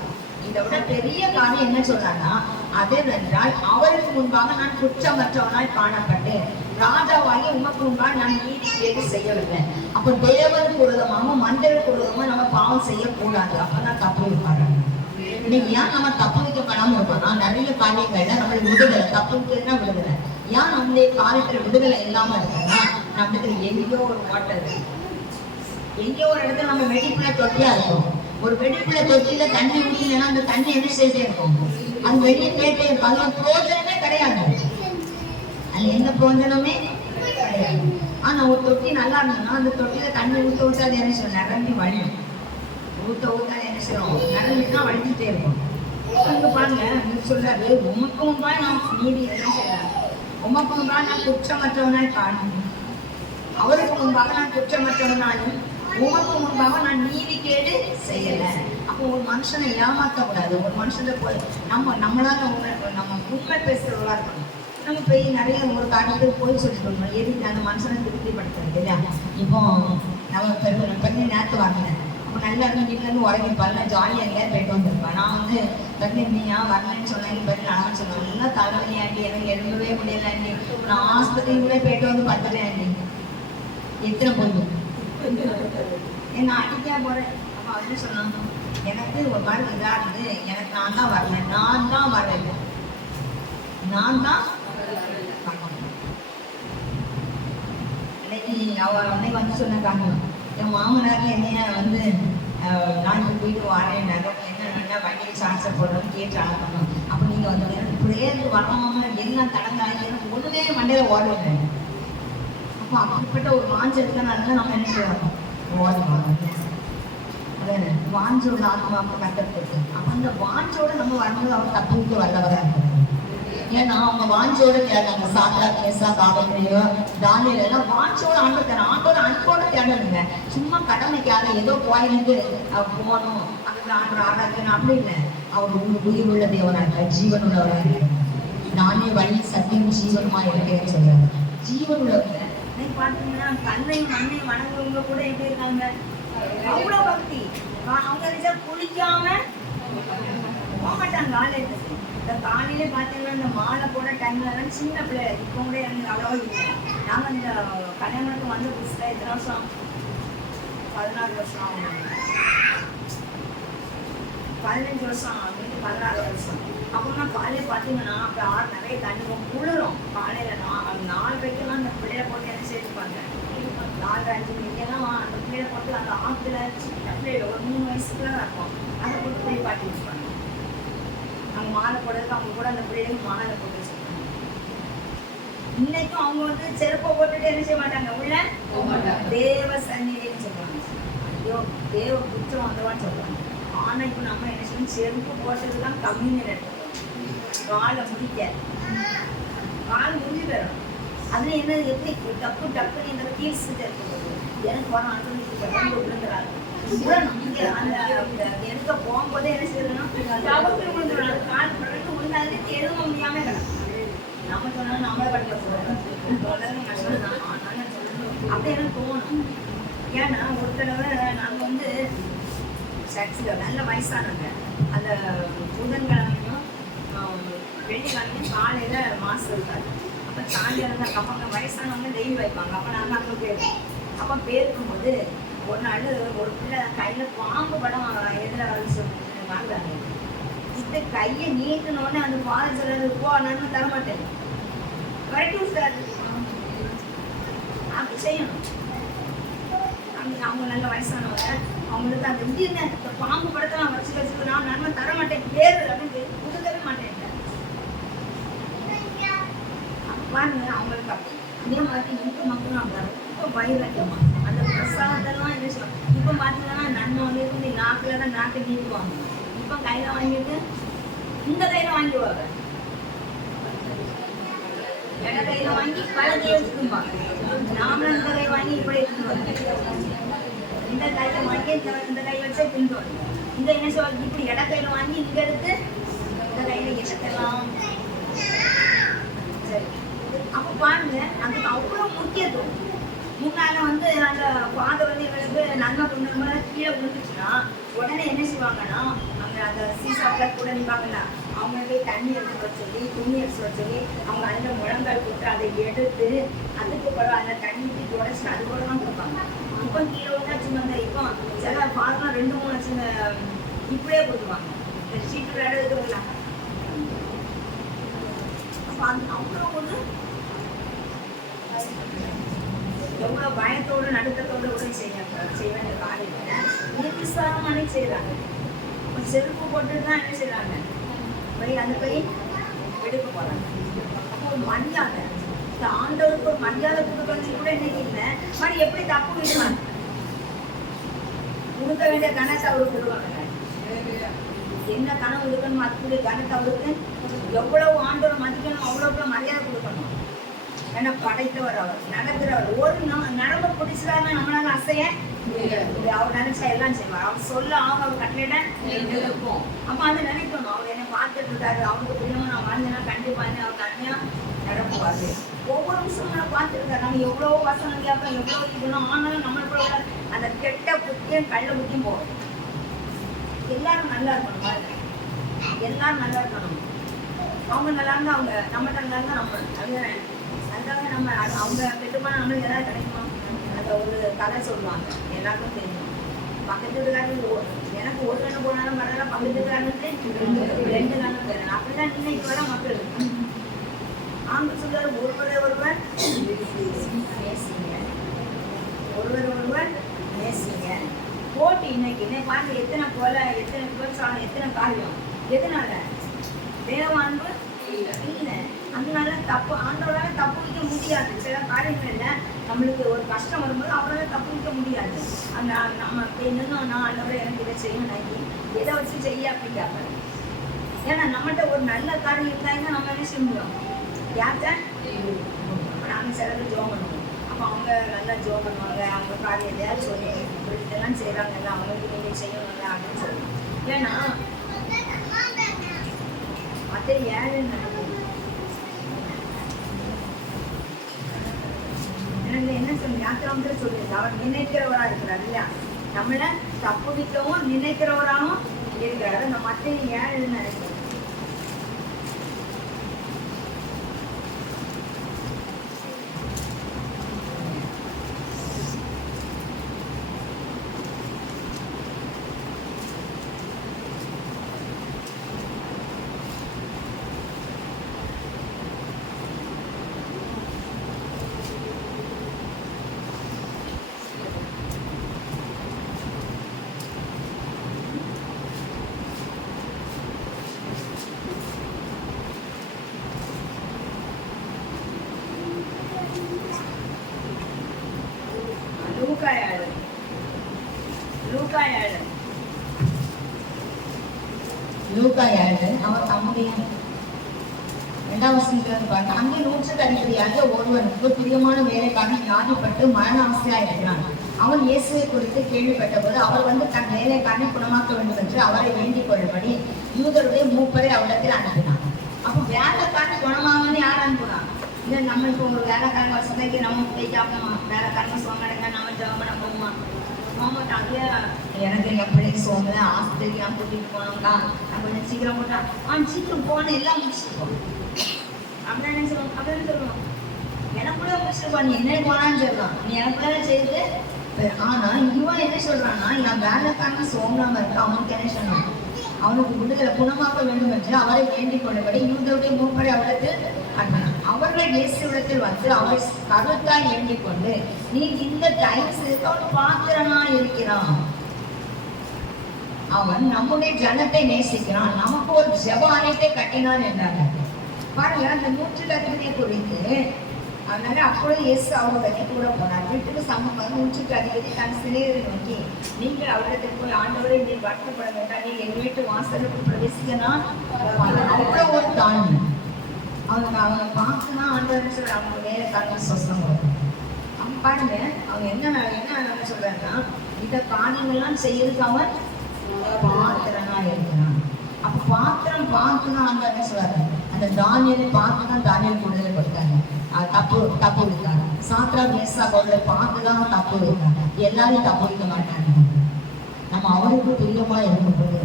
இதை விட பெரிய காரியம் என்ன சொல்றாங்கன்னா, அதென்றால் அவருக்கு முன்பாக நான் குற்றமற்றவனாய் காணப்பட்டேன், ராஜாவாகி உமக்கு முன்பாக நான் நீதி கேட்டு செய்யவில்லை. அப்போ தேவனுக்கு விரோதமாக மனிதருக்கு விரோதமாக நம்ம பாவம் செய்யக்கூடாது. அப்பதான் தப்பு இருப்பாரு. இன்னைக்கு ஏன் நம்ம தப்பு வைக்கப்படாம இருக்கோம்னா, நிறைய காரியங்கள்ல நம்மளுக்கு விடுதலை, தப்பு வைக்கிறதுனா விடுதலை. ஏன் நம்மளுடைய காரியத்துல விடுதலை இல்லாம இருக்குன்னா, நம்மளுக்கு எங்கேயோ ஒரு வாட்டர், எங்கேயோ ஒரு இடத்துல நம்ம வெடிப்புல தொட்டியா இருக்கும். ஒரு வெடிப்புல தொட்டியில தண்ணி ஊற்றினா அந்த தண்ணி என்ன செய்தே இருக்கும், அது வெளியே கேட்டே இருக்கும். அதுல பிரோஜனமே கிடையாது, அது எந்த பிரோஜனமே கிடையாது. ஆனா ஒரு தொட்டி நல்லா இருந்ததுன்னா அந்த தொட்டியில தண்ணி ஊத்த ஊத்த அது என்ன செய்யும், நிரம்பி வழியும். ஊத்த ஊத்த என்ன செய்யும், நிரம்பினா வழிஞ்சிட்டே இருக்கும். அங்க பாருங்க சொல்றாரு, உமக்கு முன்பாக நான் நீதி என்ன செய்யறேன், உமக்கு முன்பாக நான் குற்றமற்றவனாய் காணும், அவருக்கு முன்பாக நான் குற்றமற்றவனாயும் உமக்கு முன்பாக நான் நீதி கேடு செய்யல. அப்போ ஒரு மனுஷனை ஏமாற்ற கூடாது. ஒரு மனுஷனை போய் நம்மளால நம்ம உண்மை பேசுறவங்களா இருக்கணும். நம்ம போய் நிறைய ஒரு காரியத்துக்கு போய் சொல்லிட்டு வரணும். எதுக்கு அந்த மனுஷனை திருப்திப்படுத்துறது இல்லையா? இப்போ நம்ம பெண்ணு நேரத்து வாங்கினேன். அப்போ நல்லா இருந்து வீட்டுல இருந்து உடங்கிருப்பாரு, நான் ஜாலியாக எங்கேயா போயிட்டு வந்திருப்பேன். நான் வந்து நீயா வரலன்னு சொன்னேன், பற்றி நான் சொன்னேன், நல்லா தலைவலி ஆண்டி, எனக்கு எழும்பவே முடியல ஆண்டி, நான் ஆஸ்பத்திரி கூட போயிட்டு வந்து பார்த்துட்டேன் ஆண்டி. எத்தனை பொண்ணு நான் அடிக்க போறேன். அப்ப அவரு சொன்னாங்க, எனக்கு ஒரு மாதிரி இதா இருந்து, எனக்கு நான் தான் வரல, நான் தான் வரல, நான் தான் இன்னைக்கு அன்னைக்கு வந்து சொன்னாங்க, என் மாமனாருக்கு என்னைய வந்து நான் இப்போ போயிட்டு வரேன், என்ன வண்டியை சான்சர் போடுறோம்னு கேட்டு அழகணும். அப்போ நீங்கள் வந்து எனக்கு பிரேயருக்கு வராம எல்லாம் தடங்காய், எனக்கு ஒன்றுமே மண்டையில் ஓடுறேன். அப்போ அப்படிப்பட்ட ஒரு வாஞ்சை இருக்கனால நம்ம என்ன செய்யணும், ஓடுவாங்க. அதான வாஞ்சோட ஆத்மாவுக்கு கட்டப்பட்டு, அப்போ அந்த வாஞ்சோட நம்ம வரும்போது அவர் தப்புக்கு வல்லவராக இருக்கிறாங்க. ஏன்னா அவங்க வாஞ்சோட தேடுறாங்க. சாத்தா கேசா காவல்லையோ தானியல் எல்லாம் வாஞ்சோட ஆண்டோட அன்போட தேடணுங்க. சும்மா கடமைக்காக ஏதோ கோயிலுக்கு போகணும், அங்கே ஆண்டு ஆராதனை அப்படி இல்லை. அவர் உயிர் உள்ள தேவனா இருக்கார், ஜீவன் உள்ளவராக இருக்கிறார். நானே வழி சத்தியம் ஜீவனுமா இருக்கேன்னு சொல்றாங்க. ஜீவன் உள்ளவங்க இன்னைக்கு பார்த்தீங்கன்னா கண்ணையும் மண்ணையும் வணங்குறவங்க கூட எப்படி இருக்காங்க, அவ்வளோ பக்தி. அவங்க குளிக்காம போக மாட்டாங்க. காலையில இந்த காலையிலே பார்த்தீங்கன்னா இந்த மாலை போட டைம்லலாம் சின்ன பிள்ளை இப்போ கூட எனக்கு அவ்வளோ இல்லை. நாங்கள் இந்த கல்யாணத்துக்கு வந்து புதுசில் எத்தனை வருஷம், 14 வருஷம் ஆகும், 15 வருஷம் ஆகும், 16 வருஷம். அப்புறமா காலையில் பார்த்தீங்கன்னா அப்போ நிறைய தண்ணி குளிரும். காலையில் 4 பேருக்குலாம் அந்த பிள்ளைய போட்டு என்ன செய்திருப்பாங்க, 4-5 மணிக்கெல்லாம் அந்த பிள்ளைய போட்டு அந்த ஆற்றுல சின்ன பிள்ளையில ஒரு 3 வயசுக்குள்ள தான் இருக்கும், அதை போட்டு குளிப்பாட்டி வச்சுப்பாங்க. அவங்க மாலை போடுறதுக்கு அவங்க கூட அந்த பிள்ளைகளுக்கு மாலை போட்டு வச்சுருக்காங்க. இன்னைக்கும் அவங்க வந்து செருப்பை போட்டுட்டு என்ன செய்ய மாட்டாங்க, உள்ள தேவ சந்நிதின்னு சொல்லுவாங்க. ஐயோ தேவ குற்றம் வந்தவான்னு சொல்லுவாங்க. ஆனா இப்போ நம்ம என்ன செய்யணும், செருப்பு போட்டது தான் கம்மின்னு எடுத்துக்கணும். காலை முடிக்க கால் முடிஞ்சு வரும். அதுல என்ன எப்படி டப்பு டப்புன்னு இந்த கீழ்ஸ் தெரிஞ்சுக்கிறது, எனக்கு போன அனுபவிச்சு விழுந்துறாங்க. எடுக்க போகும்போதே என்ன செய்யணும், கால் படுறது உண்டாது எழுத முடியாம நம்ம சொன்னாலும் நம்மளை படிக்க போறோம் அப்படி எனக்கு தோணும். ஏன்னா ஒரு தடவை நாங்கள் வந்து சர்ச்சில் நல்ல வயசானவங்க, அந்த புதன்கிழமையும் வெள்ளிக்கிழமையும் காலையில் மாசு இருக்காது. அப்போ சாயங்காலம் தான் அவங்க வயசானவங்க டெய்லி வைப்பாங்க. அப்போ நாங்கள் அங்கே போயிருக்கோம். அப்போ போயிருக்கும்போது ஒரு நாள் ஒரு பிள்ளை கையில் பாம்பு படம் எதில் வாங்குறாங்க. இந்த கையை நீட்டினோடனே அந்த பால் சொல்றது, போ நான் தரமாட்டேன், கரெக்டும் சார் அப்படி செய்யணும். அவங்க நல்ல வயசானவங்க, அவங்களுக்கு அந்த இது பாம்பு படத்தெல்லாம் வச்சு நான் நன்மை தரமாட்டேன், பேரு அப்படின்னு கொடுக்கவே மாட்டேன். பாருங்க அவங்களுக்கு அப்படி இதே மாதிரி இப்போ மக்களும் அவங்க ரொம்ப வைரக்கியமா அந்த பிரசாதெல்லாம் என்ன சொல்லுவாங்க. இப்போ பார்த்தீங்கன்னா நன்மை வந்து நாக்கில் தான் நாக்கை நீட்டுவாங்க. இப்போ கையில் வாங்கிட்டு இந்த கையில வாங்கிடுவாங்க, இட கையில வாங்கி பழத்தையே வச்சுக்கும்பாங்க. நாமளும் இந்த கை வாங்கி இப்படி எடுத்துட்டு இந்த கையில வாங்கி இந்த கை வச்சே தின்னு இந்த என்ன சொல்லுவாங்க, இப்படி இட கையில வாங்கி இங்க எடுத்து இந்த கையில எடுக்கலாம். சரி, அப்ப பாருங்க, அதுக்கு அவ்வளவு முக்கியத்துவம். முன்னால வந்து அந்த ஃபாதர் வந்து இவளுக்கு நன்மை கொண்டு கீழே விழுந்துச்சுன்னா உடனே என்ன செய்வாங்கன்னா, அவங்க அந்த சீசாப்ல கூட நிற்பாங்கல்ல, அவங்க போய் தண்ணி எடுத்து வர சொல்லி, துணி எடுத்து வர சொல்லி, அவங்க அந்த முழங்கால் போட்டு அதை எடுத்து அதுக்கு பிறகு அந்த தண்ணி உடச்சு அது கூட தான் கொடுப்பாங்க. இப்போ கீழே விழுந்தா சும்மா இப்போ சில ஃபாதர்லாம் 2-3 சின்ன இப்படியே கொடுத்துருவாங்க, இந்த சீட்டு வேலை இருக்குங்களா. அப்போ அந்த அவ்வளோ வந்து எவ்வளோ பயத்தோடு நடுக்கத்தோடு கூட செய்ய வேண்டிய காரியத்தை நிர்விசாரமானே செய்கிறாங்க. செருப்பு போட்டு தான் என்ன செய்கிறாங்க, போய் அந்த போய் எடுக்க போகிறாங்க. அப்போ ஒரு மரியாதை, இந்த ஆண்டவருக்கு ஒரு மரியாதை கொடுக்கறது கூட இன்னைக்கு இல்லை. மாதிரி எப்படி தப்பு விடுவாங்க, கொடுக்க வேண்டிய கணத்தை அவருக்கு கொடுவாங்க. என்ன கனவு இருக்கணும் அதுக்குரிய கணத்தை அவருக்கு எவ்வளவு ஆண்டோரை மதிக்கணும் அவ்வளோ மரியாதை கொடுக்கணும். ஏன்னா படைத்தவர், அவர் நடக்கிறவர். ஒரு நடம்ப பிடிச்சதாருன்னா நம்மளால அசைய அவர் நினைச்சா எல்லாம் செய்வார். அவர் சொல்ல அவர் கட்டளையிட இருக்கும். அப்ப அதை நினைக்கணும், அவர் என்ன பார்த்துட்டு இருக்காரு, அவருக்கு பிரியமா நான் வாழ்ந்தேன்னா கண்டிப்பா அவர் தனியா நடப்புவாரு. ஒவ்வொரு விஷயமும் நான் பார்த்துருக்காரு. நம்ம எவ்வளவோ வசனம் கேட்போம், எவ்வளவு இதுணும், ஆனாலும் நம்மளுக்குள்ள அந்த கெட்ட புத்தியும் கள்ள புத்தியும் போகும். எல்லாரும் நல்லா இருக்கணும், எல்லாரும் நல்லா இருக்கணும். அவங்க நல்லா இருந்தா அவங்க, நம்ம நல்லா இருந்தா நம்ம. அதுக்காக நம்ம அவங்க கெட்டுமான நம்மளுக்கு ஏதாவது கிடைக்குமா? அந்த ஒரு கதை சொல்லுவாங்க, எல்லாருக்கும் தெரியும். பக்கத்து வீட்டுக்காரங்க எனக்கு ஒரு கண்ணு போனாலும் பரவாயில்ல, பக்கத்து வீட்டுக்காரங்களுக்கு 2 கண்ணு தரேன். அப்படிதான் இன்னைக்கு வர மக்கள். ஆங்க சொல்றாரு, ஒருவர் நேசிங்க, ஒருவர் நேசிங்க. போட்டி இன்னைக்கு பாருங்க, எத்தனை கொலை, எத்தனை விபச்சாரம், எத்தனை காரியம். எதனால? தேவ அன்பு இல்லை. அதனால தப்பு ஆண்டவரால தப்பு வைக்க முடியாது. சில காரியங்கள்ல நம்மளுக்கு ஒரு கஷ்டம் வரும்போது அவரால் தப்பு வைக்க முடியாது. அந்த நம்ம என்னன்னா, நான் ஆண்டவரை எனக்கு இதை செய்யணும், நான் எதை வச்சு செய்ய அப்படின்னு கேட்பேன். ஏன்னா நம்மகிட்ட ஒரு நல்ல காரியம் இருந்தாங்கன்னா நம்ம என்ன செய்ய முடியும், யார்கிட்ட நாங்கள் சிலருக்கு ஜோம் பண்ணுவோம். அப்போ அவங்க நல்லா ஜோம் பண்ணுவாங்க, அவங்க காரியம் எதையாவது சொல்லி இதெல்லாம் செய்கிறாங்கல்ல, அவங்களுக்கு நீங்கள் செய்யணும்ல அப்படின்னு சொல்லுவோம். ஏன்னா மற்ற ஏழை என்ன சொல்லி யாத்திராமத்துல சொல்லியிருக்கு, அவர் நினைக்கிறவரா இருக்கிறார் இல்லையா, நம்மள தப்புவிக்கவும் நினைக்கிறவராகவும் இருக்கிறாரு. அந்த மற்ற ஏழை நினைக்கிறோம். அவர் தம்முடைய 2ஆம் வசனத்திலிருந்து பாருங்க. அங்கே 100 அதிபதியாக ஒருவனுக்கு பிரியமான வேலைக்காக வியாதிப்பட்டு மரண அவஸ்தையா இருக்கிறான். அவன் இயேசுவை குறித்து கேள்விப்பட்டபோது அவர் வந்து தன் வேலைக்காரனை குணமாக்க வேண்டும் என்று அவரை வேண்டிக் கொள்ளும்படி யூதருடைய மூப்பரை அவரிடத்தில் அனுப்பினான். அப்போ வேலைக்காரன் குணமாகன்னு யார் அனுப்புறான்? இல்லை நம்ம இப்போ ஒரு வேலைக்காரங்க வசதிக்கு நம்ம போய் கேட்போமா, வேலைக்காரங்க சோங்கடைங்க நம்ம ஜெபம் பண்ண போகுமா? மாட்டாங்க. எனக்கு எப்படி சோங்கல ஆஸ்திரியா கூட்டிட்டு போனோம்க்கா, நான் கொஞ்சம் சீக்கிரம் போட்டா சீக்கிரம் போன எல்லாம் முடிச்சுருக்கோம் அப்படின்னு சொல்லுவோம். அப்படின்னு சொல்லுவோம், எனக்குள்ள முடிச்சிருக்கோம், நீ என்ன போனான்னு சொல்லலாம், நீ எனக்குள்ள செய்து. ஆனா இவன் என்ன சொல்றான்னா, என் வேலைக்காரன் சோங்காம இருக்கு, அவனுக்கு என்ன சொல்லணும், அவனுக்கு விடுதலை குணமாக்க வேண்டும் என்று அவரை வேண்டிக் கொண்டபடி யூதருடைய மூப்பரை அவளுக்கு அனுப்பினார். அவர்கள் இயேசுவிடத்தில் வந்து அவரை கருத்தாய் வேண்டிக் கொண்டு, நீ இந்த டைம்ஸ் பாத்திரனா இருக்கிறான், அவன் நம்முடைய ஜனத்தை நேசிக்கிறான், நமக்கு ஒரு ஜெப ஆலயத்தை கட்டினான் என்றாங்க. பாருங்க, அந்த 100 அதிபதியை குறித்து அதனால அப்பொழுது இயேசு அவர்களுடைய கூட போனார். வீட்டுக்கு சமமாக நூற்றுக்கு அதிபதி தன் சிலையை நோக்கி, நீங்கள் அவரிடத்தில் போய், ஆண்டவரை நீ வருத்தப்பட வேண்டாம், நீ என் வீட்டு வாசலுக்கு பிரவேசிக்கனா. அவ்வளோ ஒரு தாழ்மை. அவங்க பார்த்துதான் ஆண்டவர் சொல்ற, அவங்க வேற காரணம் சொசம் வரும். அவங்க பாருங்க, அவங்க என்ன சொல்றாருன்னா, இந்த காரியங்கள்லாம் செய்யறதுக்கு அவன் பாத்திரனா இருக்கிறான். அப்ப பாத்திரம் பார்த்துதான் ஆண்டவர் சொல்றாரு. அந்த தானியலை பார்த்துதான் தானியல் விடுதலை கொடுத்தாங்க. தப்பு இருக்காங்க. சாத்ரா மேசா அவர்களை பார்த்துதான் தப்பு இருக்காங்க. எல்லாரையும் தப்பு வைக்க மாட்டாங்க. நம்ம அவருக்கு பிரியமா இருக்கும்போது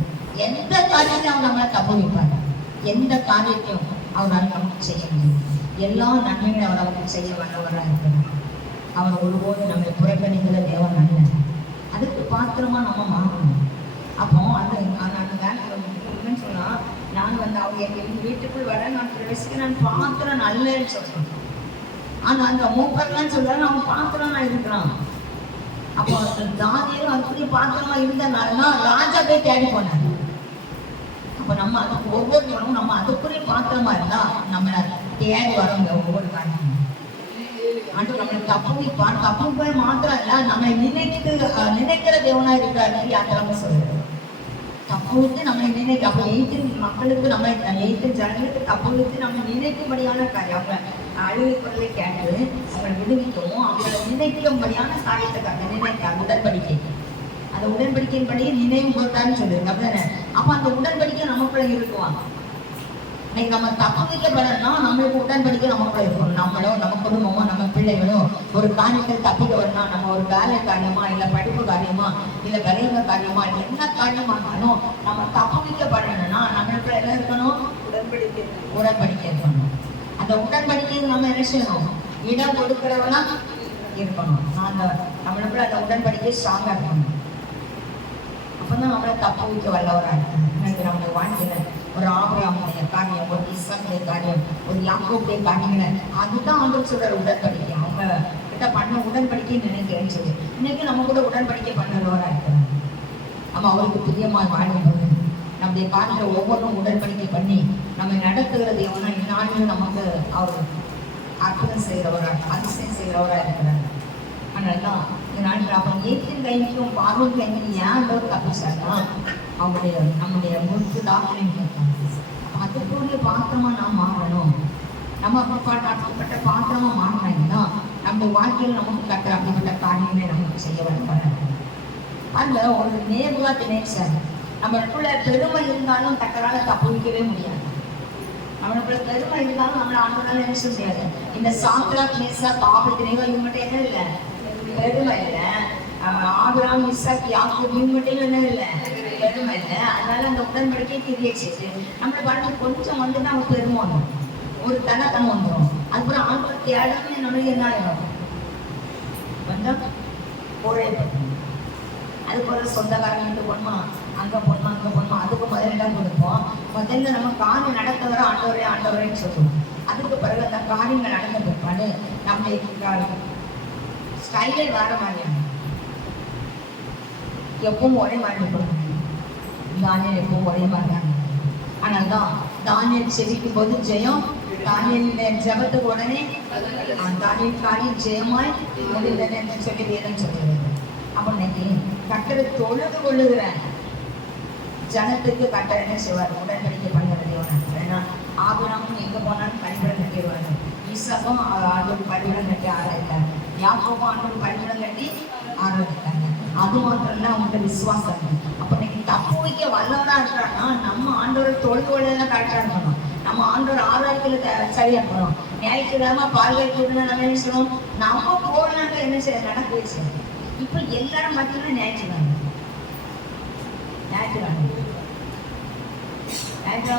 எந்த காரியத்தையும் அவர் நம்மளை தப்பு வைப்பாங்க. எந்த காரியத்தையும் அவரால் நமக்கு செய்ய முடியும். எல்லா நன்மைகளை அவர் நமக்கு செய்ய வல்லவராக இருக்கிறார். அவர் ஒருபோது நம்மை புறக்கணிக்கிற தேவன் அல்ல. அதுக்கு பாத்திரமா நம்ம மாறணும். அப்போ அந்த வேலை சொன்னா, நான் அவங்க எங்க வீட்டுக்குள் வர நான் பிரவேசிக்க நான் பாத்திரம் நல்லன்னு சொல்றேன். ஆனா அந்த மூப்பர்லாம் சொல்றாரு, அவன் பாத்திரம் நான் இருக்கிறான். அப்போ தானியேலும் அதுக்குரிய பாத்திரமா இருந்தனாலதான் ராஜா போய் தேடி போனாரு. அப்ப நம்ம அதுக்கு ஒவ்வொருத்தரும் நம்ம அதுக்குரிய பாத்திரமா இருந்தா நம்ம தேடி வரோங்க. ஒவ்வொரு காரணம் நம்மளுக்கு தப்பு போய் மாத்திரம் இல்ல, நம்ம நினைக்கிற தேவனா இருக்கிறாரு. யாத்திராம சொல்றது தப்புவித்து நம்ம நினைக்க, அப்ப மக்களுக்கு நம்ம ஜனங்களுக்கு தப்புவித்து நம்ம நினைக்கும்படியான காரியம். அவங்க அழுகை குரலை கேட்டு அவங்களை விடுவிக்கவும் அவங்களை நினைக்கும்படியான காரியத்துக்காக நினைத்தார். உடன்படிக்கை, அந்த உடன்படிக்கையின்படி நினைவு கொடுத்தான்னு சொல்லுங்க. அப்படிதானே? அப்ப அந்த உடன்படிக்கை நமக்குள்ள இருக்குவாங்க. இன்னைக்கு நம்ம தப்பு வைக்கப்படணும்னா நம்மளுக்கு உடன்படிக்கை நமக்குள்ள இருக்கணும். நம்மளோ, நம்ம குடும்பமோ, நம்ம பிள்ளைகளோ ஒரு காரியத்தில் தப்பிக்க வரணும். நம்ம ஒரு வேலை காரியமா, இல்ல படிப்பு காரியமா, இல்ல விளையாட காரியமா, இல்ல என்ன காரியமானாலும் நம்ம தப்பு வைக்கப்படணும்னா நம்மளுக்குள்ள என்ன இருக்கணும்? உடன்படிக்கை இருக்கணும். அந்த உடன்படிக்கையை நம்ம என்ன செய்யணும்? இடம் கொடுக்கிறவனா இருக்கணும். நம்மளுக்குள்ள அந்த உடன்படிக்கை ஸ்ட்ராங்கா இருக்கணும். அப்பதான் நம்மள தப்பு வைக்க வல்லவரா இருக்கணும். இன்னைக்கு நம்மளுடைய வாழ்க்கையில ஒரு ஆபிரகாமுடைய காரியம், ஒரு ஈசாக்குடைய காரியம், ஒரு யாக்கோபுடைய காரியங்களை அதுதான் ஆண்டவர் சொல்ற உடன்படிக்கை. அவங்க கிட்ட பண்ண உடன்படிக்கை நினைக்கிறேன்னு சொல்லி இன்னைக்கு நம்ம கூட உடன்படிக்கை பண்ணலவரா இருக்கிறாங்க. நம்ம அவருக்கு பிரியமாய் வாழும்போது நம்முடைய காரியங்களை ஒவ்வொன்றும் உடன்படிக்கை பண்ணி நம்ம நடத்துகிறது எவனா இந்நாளிலும் நமக்கு அவர் அற்புதம் செய்கிறவரா, அதிசயம் செய்கிறவரா இருக்கிறாங்க. அதனால்தான் இந்த நாட்டில் அப்போ ஏற்றின் கைக்கும் பார்வன் கைக்கும் ஏன் தப்பிச்சாருன்னா நம்முடைய முழுக்க டாக்டரையும் கேட்பாங்க. அதுக்குரிய பாத்திரமா நாம் மாறணும். நம்ம அப்படிப்பட்ட பாத்திரமா மாறினாங்கன்னா நம்முடைய வாழ்க்கையில் நமக்கு கட்டுற அப்படிப்பட்ட காரியங்களை நமக்கு செய்ய வரப்படுறாங்க. அதில் ஒரு நேர்வா தினேசார் நம்மளுக்குள்ள பெருமை இருந்தாலும் கட்டரால தப்புவிக்கவே முடியாது. நம்மளுக்குள்ள பெருமை இருந்தாலும் நம்மளை ஆண்டவரால என்ன செய்ய முடியாது. இந்த சாத்ரா மேசாக் ஆபேத்நேகோ இவங்ககிட்ட என்ன இல்லை? பெருமை இல்லை. ஆபிரகாம், ஈசாக், யாக்கோபு இவங்ககிட்ட என்ன இல்லை? பெருமை இல்லை. அதனால அந்த உடன்படிக்கை கிரியேட் நம்மளை பாட்டு கொஞ்சம் வந்துட்டு அவங்க பெருமை வந்துடும், ஒரு தனத்தனம் வந்துடும். அதுக்கப்புறம் ஆண்டவர் தேடாமே நம்மளுக்கு என்ன ஆகிடும்? கொஞ்சம் குறையப்படும். அதுக்கு ஒரு சொந்தக்காரங்கிட்ட போகணுமா, அங்கே போகணுமா, அதுக்கு முதலிடம் கொடுப்போம். முதல்ல நம்ம காரியம் நடத்தவரை ஆண்டவரேன்னு சொல்லுவோம். அதுக்கு பிறகு அந்த காரியங்கள் நடந்த பிற்பாடு நம்முடைய ஸ்டைலே வேற மாதிரியான எப்பவும் ஒரே மாதிரி இருக்கணும். தானியல் எப்பவும் ஒரே மாதிரி தான். ஆனால் தான் தானியல் செவிக்கும் போது ஜெயம், தானியல் ஜபத்துக்கு உடனே தானியல் காரியம் ஜெயமாய் முடிந்தது என்று சொல்லி வேதம் சொல்லுறது. அப்போ இன்னைக்கு கட்டளை தொழுது கொள்ளுகிற ஜனத்துக்கு கட்டளை என்ன செய்வார்? உடன்படிக்கை பண்ணுறது எவ்வளோ. ஏன்னா ஆபிரகாமும் எங்கே போனாலும் பலிபீடம் கட்டிடுவார். ஈசாக்கும் ஆண்டோடு பலிபீடம் கட்டி ஆராதித்தார். யாக்கோபும் ஆண்டோடு பலிபீடம் கட்டி ஆராதித்தாங்க. அது மாத்திரம் இல்லை, அவங்கள்ட்ட விசுவாசம். அப்போ இன்னைக்கு தப்பு வைக்க வல்லவனா இருக்கிறான்னா நம்ம ஆண்டோட தொழுதுகொள்ளலாம் கரெக்டாக இருக்கணும். நம்ம ஆண்டோட ஆராய்ச்சியில சரியா இருக்கணும். ஞாயிற்றுக்கிழமை பால்காய் கூட்டினா நம்ம என்ன செய்யணும்? நம்ம போனாங்க என்ன செய்ய நடக்கவே செய்யணும். இப்போ எல்லாரும் பார்த்தீங்கன்னா ஞாயிற்றுக்கிழமை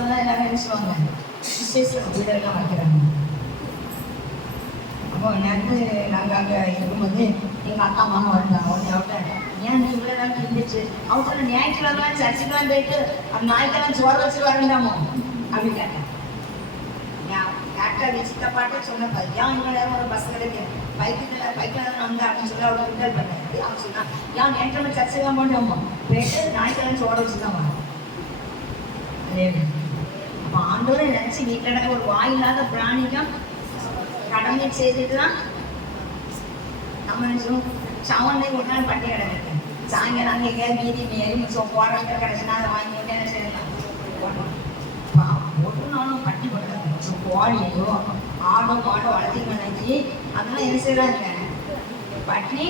தான் எல்லாரும் என்ன செய்வாங்க? விசேஷ வீடெல்லாம் வைக்கிறாங்க. அப்போ நேரத்து நாங்கள் அங்கே இருக்கும்போது எங்கள் அக்கா அம்மா வந்தாங்க. உடனே அவட்ட ஏன் நீ இவ்வளோ நாள் இருந்துச்சு? அவங்க சொல்ல ஞாயிற்றுக்கிழமை சர்ச்சுக்கெல்லாம் போயிட்டு அந்த ஞாயிற்றுக்கிழமை சோறு வச்சு வரண்டாமோ அப்படி கேட்டேன். கேட்டால் சித்தப்பாட்டே சொன்னப்பா, ஏன் இவ்வளோ நேரம் ஒரு பஸ் கிடைக்கு பைக்கில் தான் வந்தேன் அப்படின்னு சொல்லி அவளை கிண்டல் பண்ணேன். அவங்க சொன்னா ஏன் ஞாயிற்றுக்கிழமை சர்ச்சைலாம் போட்டோமோ போயிட்டு ஞாயிற்றுக்கிழமை சோறு வச்சு தான் வரோம். அப்போ ஆண்டோரை நினச்சி வீட்டில் ஒரு வாயில்லாத பிராணிக்கும் கடமை செய்துட்டு தான் நம்ம நினைச்சோம் சவனை ஒரு நாள் பட்டி கிடக்கு சாயங்காலம் அங்கே எங்கேயாவது மீதி எலுமிச்சம் போடுற கிடச்சுன்னா அதை வாங்கி கொண்டு என்ன செய்யலாம் ஒரு நாளும் கட்டி போடுறாங்க கோழியோ ஆடோ மாடோ வளர்த்தி பண்ணி அதெல்லாம் என்ன செய்யறாங்க பட்டி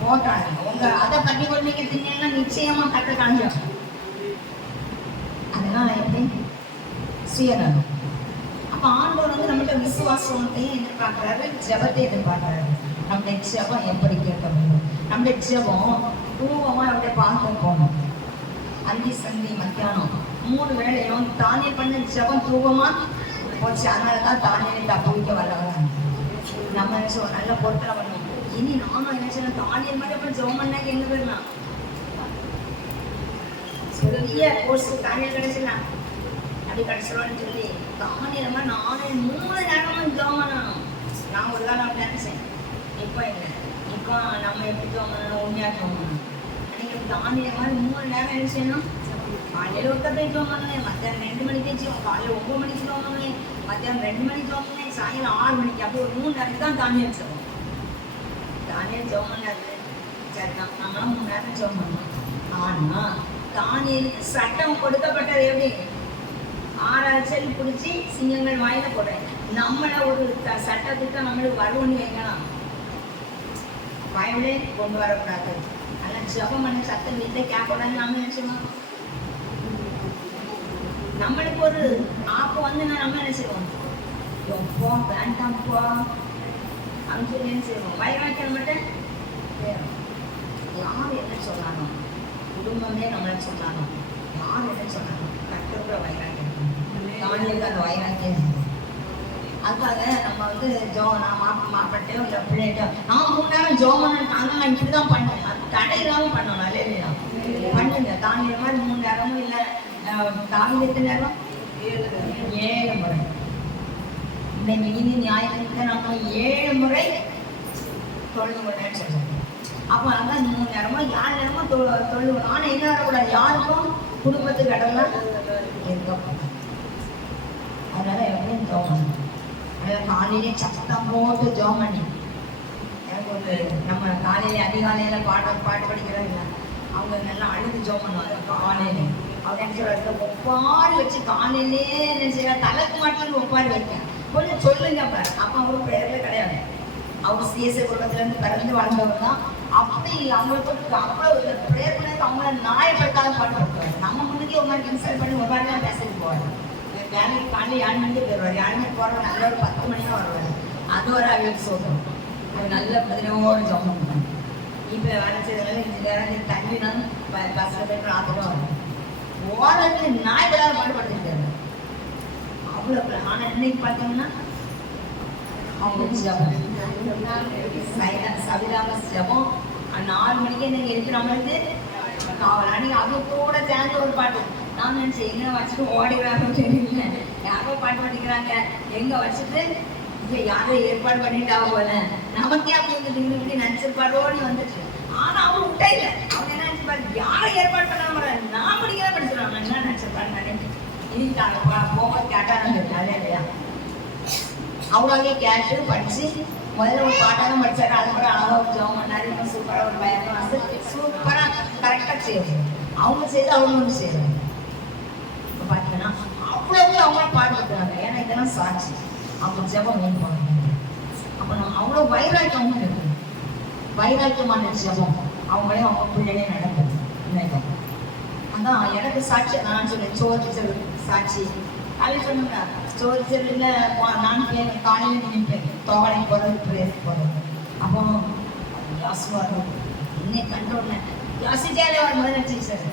போட்டாங்க உங்க அதை பட்டி கொண்டு நீங்க தின்னா நிச்சயமா கட்ட காஞ்சோம் அதெல்லாம் எப்படி சுயநலம். அப்ப ஆண்டவர் வந்து நம்மகிட்ட விசுவாசத்தையும் எதிர்பார்க்கிறாரு, ஜெபத்தை எதிர்பார்க்கிறாரு. நம்முடைய ஜெபம் எப்படி கேட்க வேண்டும், நம்முடைய ஜெபம் தூவமா அப்படியே பார்க்க போகணும். அந்தி சந்தி மத்தியானம் 3 வேளையும் தானியம் பண்ண ஜெபம் தூவமா போச்சு. அதனாலதான் தானியம் தப்புவிக்க வர்றவங்க நம்ம நினைச்சோம் நல்ல பொருட்களை பண்ணணும். இனி நானும் நினைச்சேன் தானியம் மாதிரி அப்புறம் ஜெபம் பண்ணாக்க எங்க போயிடலாம், பெரிய கோர்ஸ் தானியம் கிடைச்சிடலாம் அப்படி கிடைச்சிடலான்னு சொல்லி தானியமா நானும் 3 நேரமா ஜெபம் பண்ணணும். நான் ஒரு காலம் அப்படி நினைச்சேன். இப்போ இல்லை, இப்போ நம்ம எப்படி ஜெபம் பண்ணணும், உண்மையா ஜெபம் பண்ணணும். அன்னைக்கு தானியம் மாதிரி 3 நேரம் என்ன செய்யணும், காலையில் ஒருத்த போய் ஜெபம் பண்ணேன், மத்தியானம் 2 மணிக்கு ஜெபம், காலையில் 9 மணிக்கு ஜெபம் பண்ணேன், மத்தியானம் 2 மணிக்கு ஜெபம் பண்ணேன், சாயங்காலம் 6 மணிக்கு. அப்படி ஒரு 3 நேரம் தான் தானியம் ஜெபம். தானியம் ஜெபம் பண்ணாது சரிதான், நம்மளாம் 3 நேரம் ஜெபம் பண்ணோம். ஆனா தானியலுக்கு சட்டம் கொடுக்கப்பட்டது எப்படி, 6 செல் பிடிச்சி சிங்கங்கள் வாயில போடுறேன். நம்மள ஒரு சட்டத்திட்டம் நம்மளுக்கு வருவோன்னு வைக்கலாம், வாயிலே கொண்டு வரக்கூடாது. அதெல்லாம் ஜெபம் பண்ண சத்தம் வீட்டில் கேட்கக்கூடாதுன்னு நம்ம நினைச்சோம். நம்மளுக்கு ஒரு ஆப்பு வந்து நம்ம என்ன செய்வோம், எப்போ வேண்டாம்ப்பா அப்படின்னு சொல்லி என்ன செய்வோம், வைராக்கியம் மட்டும் யார் என்ன சொன்னாலும், குடும்பமே நம்மளை சொன்னாலும், யார் என்ன சொன்னாலும் கற்றுக்கிற வைராக்கியம் தானியலுக்கு அந்த வைராக்கியம். அதுக்காக நம்ம வந்து நான் மாப்பிட்டோ இல்லை பிள்ளைகிட்டோ நான் 3 நேரம் ஜோம் பண்ணாங்க, நான் இப்படி தான் பண்ணேன், அது தடையில்லாமல் பண்ணணும். இல்லையா பண்ணுங்க தானியம் மாதிரி 3 நேரமும் இல்லை, தானியம் எத்தனை நேரம் 7 முறை. இன்னைக்கு இனி ஞாயிற்றுக்கிழமை நம்ம 7 முறை தொழுதுன்னு சொல்லுவோம். அப்போ அதான் 3 நேரமோ 4 நேரமோ தொழுவோம். ஆனால் என்ன வரக்கூடாது, யாருக்கும் குடும்பத்துக்கு கடலாம் இருக்க. அதனால எப்படியும் ஜோம் காலையிலே சத்தம் போட்டு ஜோம் பண்ணி எனக்கு ஒரு நம்ம காலையில அதிகாலையில பாட்டு படிக்கிறோம் இல்லை, அவங்க நல்லா அழுது ஜோம் பண்ணுவாங்க காலையில. அவங்க என்ன சொல்றாங்க, ஒப்பாரி வச்சு காலையிலே என்ன செய்ய தலைக்கு மாட்டில் ஒப்பாரி வைக்க கொஞ்சம் சொல்லுங்க. அப்போ அவரு பேர்ல கிடையாது, அவர் சிஎஸ்ஐ குடும்பத்திலேருந்து பிறந்து வாழ்ந்தவர் தான். அப்படி அவங்களுக்கு அவ்வளோ ப்ரேயர் பண்ணி அவங்கள நாயப்படுத்தாத பாடுபடுத்துவார். நம்ம முன்னாடி ஒரு மாதிரி இன்சல்ட் பண்ணி ஒரு மாதிரி தான் பேசிட்டு போவார். வேலைக்கு காலையில் 7 மணிக்கு போயிடுவார், 7 மணிக்கு போகிறவங்க நல்ல ஒரு 10 மணி தான் வருவார். அது ஒரு அவங்களுக்கு சொல்கிறோம், அது நல்ல பதினோடு ஜாப் பண்ணுவாங்க. இப்போ வேலை செய்யறதுனால இந்த நேரம் தண்ணினாலும் பஸ்ஸில் போய்ட்டு ராத்திரம் வரும். ஓரளவுக்கு நாய்களாக பாடுபடுத்திருக்காரு அவ்வளோ. ஆனால் இன்னைக்கு பார்த்தோம்னா அவங்க ஜபம் சவிதாம ஜபம் 4 மணிக்கு இன்னைக்கு இருக்கு நம்மளுக்கு காவல். அது கூட சேர்ந்து ஒரு பாட்டு நான் நினச்சேன், எங்கே வச்சுட்டு ஓடிக்கிறாங்கன்னு தெரியல, யாரோ பாட்டு படிக்கிறாங்க எங்கே வச்சுட்டு இப்போ யாரும் ஏற்பாடு பண்ணிட்டாங்க போல, நமக்கே அப்படி வந்து நினச்சிருப்பாரோன்னு வந்துச்சு. ஆனால் அவன் விட்டே இல்லை, அவங்க என்ன நினச்சிருப்பாரு, யாரும் ஏற்பாடு பண்ணாம நான் படிக்கிறதா படிச்சிருவாங்க என்ன நினச்சிருப்பாருன்னு நினைக்கிறேன். இன்னைக்கு போக கேட்டாங்க அதே இல்லையா, அவ்வளோவே கேட்டு படித்து முதல்ல ஒரு பாட்டாக படித்தாரு. அதுக்கப்புறம் அழகாக ஜோம் பண்ணாரு, இன்னும் சூப்பராக ஒரு பயணம் வந்து சூப்பராக கரெக்டாக செய்யணும். அவங்க செய்து அவங்க ஒன்று செய்யறாங்க. இப்போ பார்த்தீங்கன்னா அவ்வளவு அவங்களும் பாடுபடுத்துறாங்க. ஏன்னா இதெல்லாம் சாட்சி, அவங்க ஜெபம் வேணுவாங்க. அப்போ நம்ம அவ்வளோ வைராக்கியம் அவங்க இருக்கு, வைராக்கியமான ஜெபம் அவங்களே அவங்க பிள்ளைகளே நடக்குது. நினைக்கிறேன் அதான் எனக்கு சாட்சி. நான் சொன்னேன் சோறு சாட்சி காலையில் சொன்னாங்க, சோறு செல்லில் நான் காலையில் நினைப்பேன் தோவலை போகிறது பிரேஸ் போகிறது. அப்போ ஆசுவாரம் இன்னைக்கு கண்டோன்னே யோசிச்சாலே ஒரு முதல்ல டீச்சர்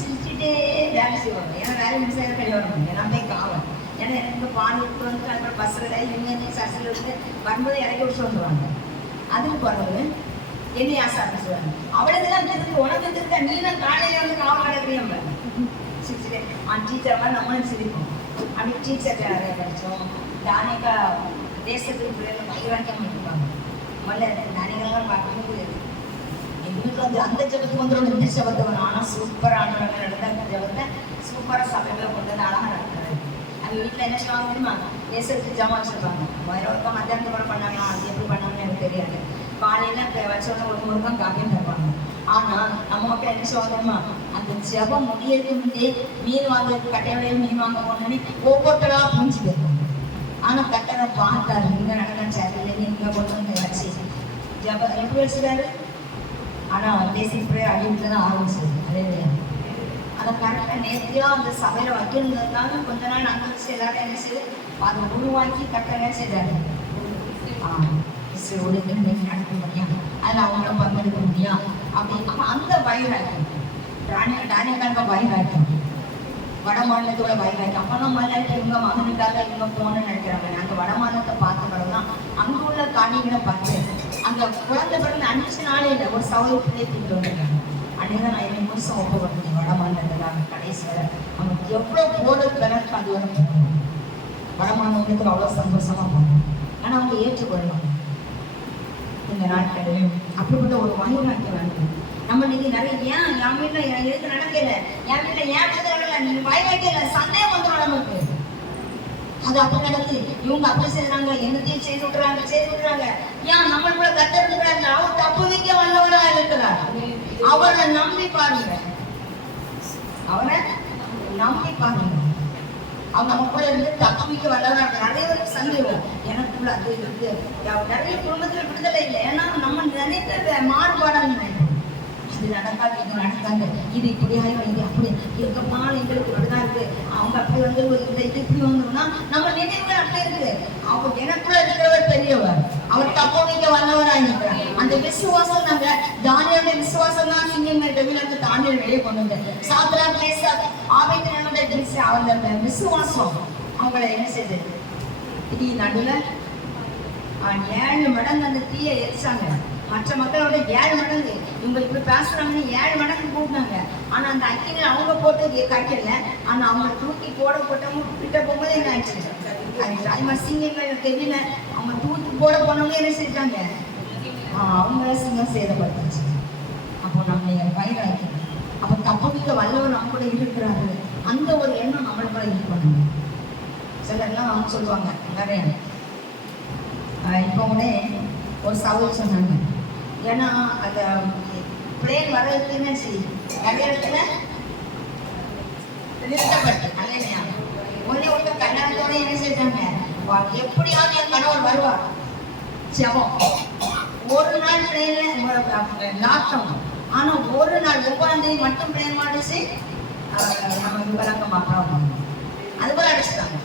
சிரிச்சுட்டே வேலை செய்வாங்க. ஏன்னா வேலை மிஸ் ஆகிற கழிவு வரணும், ஏன்னா போய் காவல். ஏன்னா எனக்கு பால் விட்டு வந்து அதுக்கப்புறம் பஸ்ஸில் இவங்க சர்ச்சில் இருந்து வரும்போது இறக்கி விட்டு சொல்லுவாங்க. அதுக்கு போகிறது என்னை ஆசை ஆரம்பிச்சுவாங்க. அவளுக்குலாம் தெரிஞ்சு உனக்கு தெரிஞ்சா நீ தான் காலையில் வந்து காவல் நடக்கிறீங்க சிரிச்சுட்டே. டீச்சர் மாதிரி நம்மளும் சிரிப்போம். அப்படி டீச்சர் நிறைய படித்தோம். தானியக்கா தேசத்துக்கு பிள்ளைகள் வைராக்கியம் பண்ணிருப்பாங்க. முதல்ல தானியங்கள்லாம் பார்க்கும்போது எங்களுக்கு வந்து அந்த ஜபத்துக்கு வந்துடும், இந்த ஜபத்தை வரும். ஆனால் சூப்பராக நடந்த ஜபத்தை சூப்பராக சபைகளை கொண்டு வந்து அழகாக நடக்கிறாரு. அது அவங்க வீட்டில் என்ன செய்வாங்க தெரியுமா? ஏசத்துக்கு ஜாமான் வச்சுருப்பாங்க. ஒருக்கா மத்தியானத்து கூட பண்ணாங்களா, அது எப்படி பண்ணாங்கன்னு எனக்கு தெரியாது. காலையில் வச்சோடனே ஒரு முருகன் காப்பியும் தருவாங்க. ஆனால் நம்ம மக்கள் என்ன செய்வாங்க தெரியுமா? அந்த ஜபம் முடியறதுக்கு முன்னே மீன் வாங்குறதுக்கு கட்டையோடைய மீன் வாங்க போனோடனே ஒவ்வொருத்தராக புரிஞ்சு போயிருவாங்க. ஆனால் கட்டரை பார்த்தாரு, இங்கே நடக்க சரியில்லை, இங்கே கொண்டு வந்து வச்சு ஜபம் எப்படி வச்சுட்டாரு. ஆனால் பேசிக் ப்ரேயர் அடிவில் தான் ஆரம்பிச்சது. அதே அதை கரெக்டாக நேர்த்தியாக அந்த சபையில் வைக்கிறதுனால கொஞ்ச நாள் நாங்கள் வச்சு எல்லாரும் என்ன செய்யுது அதை உருவாக்கி கரெக்டாக செய்தாரு. நீங்கள் நடக்க முடியும், அதில் அவங்கள பங்கெடுக்க முடியும் அப்படின்னு அந்த வைராக்கியம் டானியக்காரங்க வைராக்கியம், வட மாநிலத்தோட வைராக்கியம். அப்போல்லாம் மலையாளத்தில் இவங்க மகனுக்காக இவங்க போகணும்னு நினைக்கிறாங்க. அந்த வட மாநிலத்தை பார்த்த பிறகு தான் அங்கே உள்ள காணிகளை பார்த்து அந்த குழந்தை பிறகு 5 நாளே இல்லை ஒரு சவலை பிள்ளை தூக்கிட்டு வந்துருக்காங்க. அன்றைக்கி தான் நான் 2 வருஷம் ஒப்புக்கொண்டேன் வட மாநிலத்தில். கடைசி வரை அவங்க எவ்வளோ போட பிறகு அது வரை போகணும். வட மாநிலத்துக்கு அவ்வளோ சந்தோஷமாக போகணும். ஆனால் அவங்க ஏற்றுக்கொள்ளணும் இந்த நாட்களில். அப்படிப்பட்ட ஒரு வைராக்கியம் வேண்டும். நம்ம இன்னைக்கு நிறைய என் வீட்டில் எதுக்கு நடக்கல, என் வீட்டில் ஏன் நடக்கல, நீங்க வைராக்கியம் இல்லை, சந்தேகம் வந்துடும் நமக்கு. அது அப்படி நடக்குது, இவங்க அப்படி செய்யறாங்க, என்னத்தையும் செய்து விட்டுறாங்க. ஏன் நம்மளுக்குள்ள கத்திருக்கிறாங்க, அவர் தப்பு வைக்க வல்லவரா இருக்கிறார். அவரை நம்பி பாருங்க, அவரை நம்பி பாருங்க. அவங்க நமக்குள்ள இருந்து தப்பு வைக்க வல்லவரா. நிறைய பேருக்கு சந்தேகம், எனக்குள்ள அது இருக்கு. நிறைய குடும்பத்தில் விடுதலை இல்லை, ஏன்னா நம்ம நிறைய பேர் மாறுபாடாங்க. இது நடக்காது, இது நடக்காது, இது இப்படி ஆகும், இது அப்படி இருக்கப்பா, எங்களுக்கு இப்படிதான் இருக்கு, அவங்க அப்படி வந்து இந்த இது இப்படி வந்தோம்னா நம்ம நினைவுகள் அப்படி இருக்குது. அவங்க எனக்குள்ள இருக்கிறவர் பெரியவர், அவர் தப்ப வைக்க வல்லவராக இருக்கிறார். அந்த விசுவாசம் நாங்க தானியலுடைய விசுவாசம் தான் சிங்கங்கள் டெவிலிருந்து தானியல் வெளியே கொண்டு வந்து சாத்ரா மேசா ஆபேத்நேகோ அவங்க விசுவாசம் அவங்களை என்ன செய்யுது. இது நடுவில் 7 மடங்கு அந்த தீயை எரிச்சாங்க. மற்ற மக்களோட 7 மடங்கு இவங்க இப்படி பேசுறாங்கன்னு 7 மடங்கு கூட்டினாங்க. ஆனா அந்த அக்கினியில் அவங்க போட்டு காய்க்கல. ஆனா அவங்க தூக்கி போட்டவங்க கிட்ட போகும்போது என்ன ஆயிடுச்சு, அது சிங்கங்கள் தெரியல. அவங்க தூக்கி போனவங்க என்ன செஞ்சாங்க, அவங்கள சிங்கம் சேதப்படுத்துச்சு. அப்போ நம்ம வைராக்கி, அப்போ தப்பிக்க வல்லவர் நம்ம கூட இருக்கிறாரு, அந்த ஒரு எண்ணம் நம்மளுக்குள்ள இது பண்ணணும். சிலர்லாம் அவங்க சொல்லுவாங்க நிறைய. இப்போ கூட ஒரு சவால் சொன்னாங்க, ஏன்னா அந்த பிளேன் வர்றதுக்குன்னு நிறைய இடத்துல நிறுத்தப்பட்டு அல்லையா, ஒன்னே ஒன்று கல்யாணத்தோட என்ன செஞ்சாங்க, எப்படியாவது என் கணவர் வருவார் ஜெபம். ஒரு நாள் பிளேன்ல லாக்டவுன், ஆனா ஒரு நாள் 9ஆம் தேதி மட்டும் பிளேன் மாடிச்சு நம்ம விவரங்க பார்க்கலாம், அது போல அடைச்சிட்டாங்க.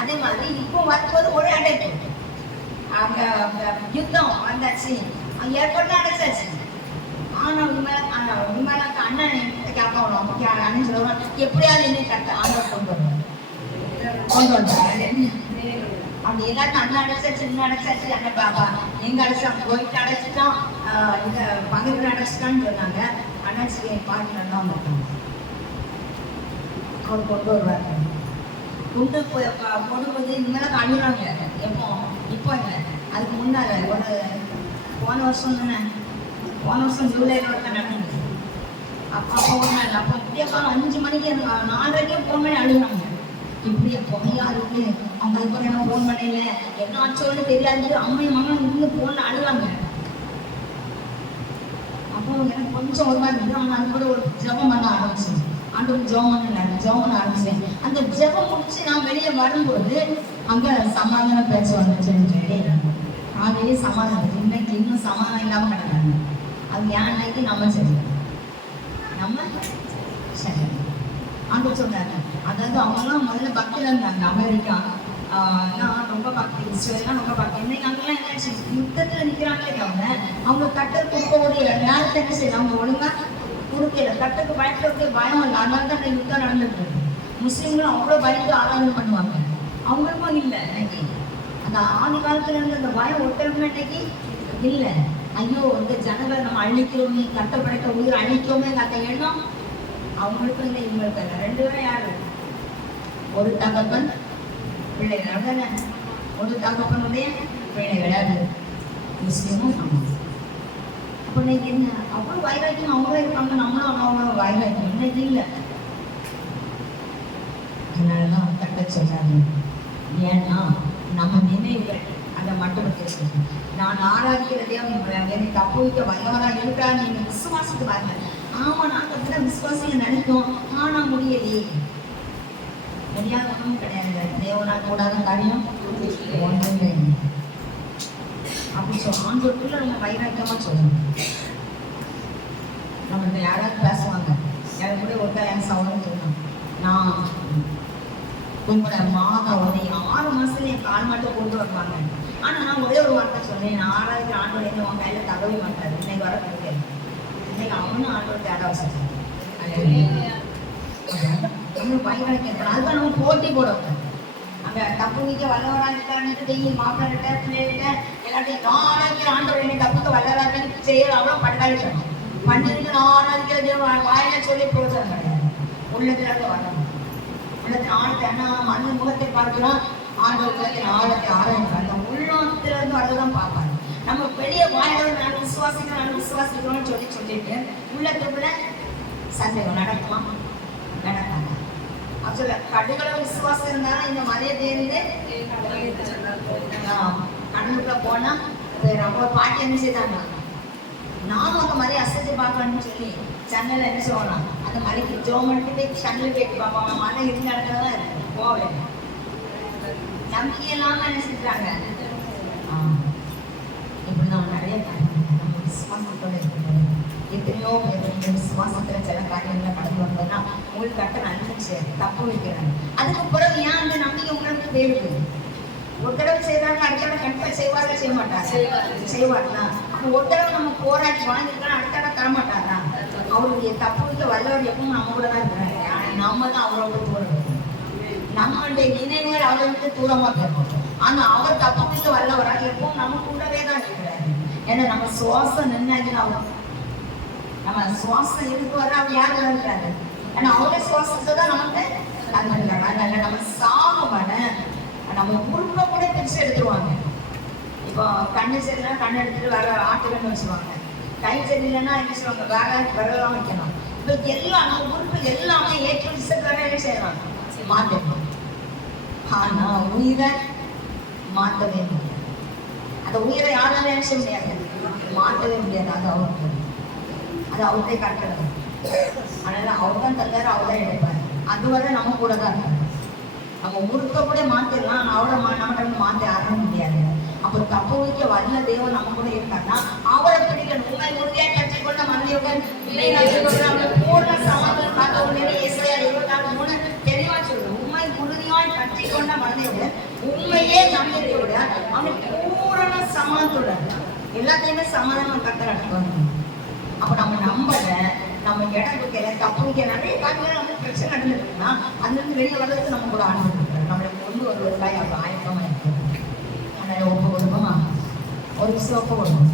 அதே மாதிரி இப்போ வரும்போது ஒரு அடைப்பு, அங்க யுத்தம் வந்தாச்சு, ஏற்பட்டு அடைச்சாச்சு. ஆனா விமலாக்கு அண்ணன் கேட்கணும், அண்ணன் சொல்லுவாங்க எப்படியாவது என்ன கரெக்டாக ஆண்டவர் கொண்டு வந்தாங்க. அப்படி எல்லாத்தையும் அண்ணன் அடைச்சாச்சு, இன்னும் அடைச்சாச்சு, அண்ணன் பாப்பா எங்க அடைச்சாங்க, கோயிட்டு அடைச்சிட்டான், இந்த பங்குக்கு அடைச்சிட்டான்னு சொன்னாங்க. அண்ணாச்சி பார்க்கலாம் தான் இருக்காங்க, அவர் கொண்டு வருவாங்க. கொண்டு போடும்போது இனிமேல் அழுகிறாங்க. எப்போ இப்போ இல்லை, அதுக்கு முன்னால ஒரு போன வருஷம் தானே, போன வருஷம் ஜூலையில் ஒருத்தர் நடந்தது. அப்போ ஒரு நாள் அப்போ இப்படியப்பா 5 மணிக்கு 4:30 ஃபோன் பண்ணி அழுகிறாங்க. இப்படி புகையா இருக்கு, அவங்க அதுக்கு என்ன ஃபோன் பண்ணல, என்ன ஆச்சோன்னு தெரியாது, அம்மையும் மகனும் இருந்து ஃபோனில் அழுவாங்க. அப்போ எனக்கு கொஞ்சம் ஒரு மாதிரி இருந்தது. ஆனால் அது கூட ஒரு ஜபம் பண்ண ஆரம்பிச்சேன், ஆண்டவர் ஜெபம் பண்ண ஆரம்பிச்சேன். அந்த ஜெபம் முடிச்சு நான் வெளியே வரும்போது அங்க சமாதான பேச்சு வந்துச்சுன்னு சொல்லி காலையிலே சமாதானம், இன்னைக்கு இன்னும் சமாதானம் இல்லாம கிடக்காங்க. அது ஏன் அன்னைக்கு நம்ம சரி ஆண்டவர் சொன்னாங்க. அதாவது அவங்கெல்லாம் முதல்ல பக்தியில் இருந்தாங்க. அமெரிக்கா ரொம்ப பக்தி, இஸ்ரேல்லாம் ரொம்ப பக்தி. இன்னைக்கு அங்கெல்லாம் என்ன யுத்தத்தில் நிற்கிறாங்களே தவிர அவங்க கட்டர் கொடுக்கக்கூடிய நேரத்தை என்ன செய்யலாம், அவங்க ஒழுங்கா கொடுக்கல. கட்டுக்கு பயப்படுறதுக்கு பயம் இல்லை, அதனால தான் அந்த யுத்தம் நடந்துட்டு இருக்கு. முஸ்லீம்களும் அவ்வளோ பயந்து ஆராதனை பண்ணுவாங்க, அவங்களுக்கும் இல்லை. இன்னைக்கு அந்த ஆதி காலத்துல இருந்து அந்த பயம் ஒருத்தருக்குமே இன்னைக்கு இல்லை. ஐயோ இந்த ஜனங்களை நம்ம அழிக்கிறோமே, கட்டப்படைத்த உயிர் அழிக்கிறோமே அந்த எண்ணம் அவங்களுக்கும் இல்லை, இவங்களுக்கும் இல்லை. 2 பேரும் யாரு, ஒரு தகப்பன் பிள்ளைகள் தானே, ஒரு தகப்பனுடைய பிள்ளைகள் அது முஸ்லீமும் சமம். அப்போ இன்னைக்கு என்ன அவ்வளோ வைராக்கியம் அவங்களும் இருக்காங்க, நம்மளும் அவ்வளோ வைராக்கியம் இன்னைக்கு இல்லை. அதனாலதான் கட்ட சொல்றாரு. ஏன்னா நம்ம நினைவுகள் அதை மட்டும் கேட்குது. நான் ஆராதிக்கிறதே என்னை தப்புவிக்க வல்லவரா இருக்கிறார். நீங்க விசுவாசித்து பாருங்க. ஆமா, நாங்க அப்படிதான் விசுவாசிக்க நினைக்கும், ஆனா முடியலையே. முடியாத ஒன்றும் கிடையாது. தேவனா கூடாத காரியம் ஒன்றுமே இல்லை. அப்படி ஆண்டோருக்குள்ள நம்ம வைராக்கியமா சொல்லணும். நம்ம யாராவது பேசுவாங்க, எனக்கு கூட ஒருத்தர் என் சவுண்ட் சொல்லணும், நான் உங்களோட மாதம் ஒரு 6 மாசத்துல என் கால் மட்டும் கொண்டு வருவாங்க. ஆனா நான் ஒரே ஒரு வார்த்தை சொன்னேன், நான் ஆறாவது ஆண்டோட என்ன உன் கையில தடவை மாட்டாரு, இன்னைக்கு வர கிடைக்காது. இன்னைக்கு அவனும் ஆண்டோட தேட வசதி நம்மளுக்கு வைராக்கியம். அதுதான் நம்ம போட்டி போடணும். அங்க தப்புவிக்க வல்லவரா இருக்கான்னு டெய்லி மாப்பிள்ளைகிட்ட பிள்ளைகிட்ட எல்லாத்தையும் நான் ஆராய்க்கிற ஆண்டவர் என்னை தப்புக்க வல்லவரா இருக்கான்னு செய்ய அவ்வளோ பட்டாளிக்கணும். பண்ணிட்டு நான் ஆராய்க்கிறது வாயில சொல்லி பிரோஜனம் கிடையாது. உள்ளத்துல இருந்து வரணும். உள்ளத்தின் ஆழத்தை என்ன மண்ணு முகத்தை பார்க்கலாம், ஆண்டவத்தின் ஆழத்தை ஆராய்ச்சி அந்த உள்ளத்துல இருந்து வரதான் பார்ப்பாரு. நம்ம வெளியே வாயில நான் விசுவாசிக்கிறோம்னு சொல்லிட்டு உள்ளத்துக்குள்ள சந்தேகம் நடக்குமா? நடக்காங்க. சொல்ல கடுகளவு விசுவாசம் இருந்தாலும் இந்த மலையை தேர்ந்து கடலுக்குள்ள போனா ரொம்ப பாட்டி என்ன செய்தாங்க, நானும் அந்த மாதிரி அசைச்சு பார்க்கணும்னு சொல்லி சென்னையில என்ன சொல்லலாம், அந்த மலைக்கு ஜோமன்ட்டு போய் சென்னையில் போயிட்டு பார்ப்பாங்க. மழை இருந்த இடத்துல தான் இருக்கு, போவேன். நம்பிக்கை இல்லாம என்ன செஞ்சுறாங்க. இப்படிதான் நிறைய காரியங்கள் நம்ம விசுவாசத்தோட இருக்கிறது. எத்தனையோ பேர் விசுவாசத்துல சில காரியங்களை கடந்து வந்ததுன்னா உங்களுக்கு கட்ட நன்மை தப்பு வைக்கிறாங்க. அதுக்கு பிறகு ஏன் அந்த நம்பிக்கை உங்களுக்கு வேறுது? ஒரு தடவை செய்வாங்க, அடுத்த தடவை கண்டிப்பா செய்வாங்க, செய்ய மாட்டாங்க, செய்வாங்களா? அப்போ ஒரு தடவை நம்ம போராட்டி வாங்கிக்கலாம், அடுத்த தடவை தரமாட்டாரா? அவருடைய தப்பு வைக்க வல்லவர் எப்பவும் நம்ம கூட தான் இருக்கிறாங்க. நம்ம தான் அவரோட தூரம், நம்மளுடைய நினைவுகள் அவரை விட்டு தூரமா போகும். ஆனா அவர் தப்பு வைக்க வல்லவரா எப்பவும் நம்ம கூடவே தான் இருக்கிறாரு. ஏன்னா நம்ம சுவாசம் நின்னாச்சுன்னா நம்ம சுவாசம் இருக்கு வர அவர் யாரு இருக்காரு. ஏன்னா அவருடைய சுவாசத்தை தான் நமக்கு தந்துருக்காங்க. அதனால நம்ம சாகுவன நம்ம உருப்பை கூட பிரிச்சு எடுத்துருவாங்க. இப்போ கண்ணு சரியில்லைன்னா கண்ணு எடுத்துட்டு வேற ஆட்டுக்கண்ணு வச்சுருவாங்க. கை சரியில்லைன்னா என்ன செய்வாங்க, வேற விரலாம் வைக்கணும். இப்போ எல்லாம் நம்ம உறுப்பு எல்லாமே ஏற்று விசத்துல என்ன செய்யலாம், மாற்றணும். ஆனா உயிரை மாற்றவே முடியாது. அந்த உயிரை யாராலும் என்ன செய்ய முடியாது, மாற்றவே முடியாது. அது அவருக்கு, அது அவர்கிட்ட கட்டுறது. அதனால அவர் தான் தந்தாரு, அவர் தான் எடுப்பாரு. அதுவரை நம்ம கூட தான் இருக்காரு. நம்ம உறுப்பை கூட மாத்திடலாம், அவரை நம்மகிட்ட மாற்றி ஆட முடியாது. அப்போ தப்பு வைக்க வல்ல தேவன் நம்ம கூட இருக்காருன்னா அவரை பிடிக்கணும். உண்மை உறுதியா கற்றுக்கொண்ட மனிதர்கள் பூர்ண சமாதானம் காத்த உடனே ஏசாயா 24:3 தெளிவா சொல்லுது. உண்மை உறுதியாய் கற்றுக்கொண்ட மனிதர்கள் உண்மையே நம்பிக்கையோட அவனுக்கு பூரண சமாதானத்துடன் எல்லாத்தையுமே சமாதானம் கத்த நடத்துவாங்க. அப்போ நம்ம நம்பல, நம்ம இடம் வைக்கல, தப்பு வைக்க நிறைய காரியங்கள் நமக்கு பிரச்சனை நடந்துருக்குன்னா அதுலேருந்து வெளியே வர்றதுக்கு நம்ம கூட ஆரம்பிச்சிருக்கிறோம். நம்மளை கொண்டு வருவதற்காக அப்போ ஆயத்தமாக இருக்குது. அதனால ஒப்பு கொடுப்போமா, ஒரு விஷயம் ஒப்பு கொடுப்போம்.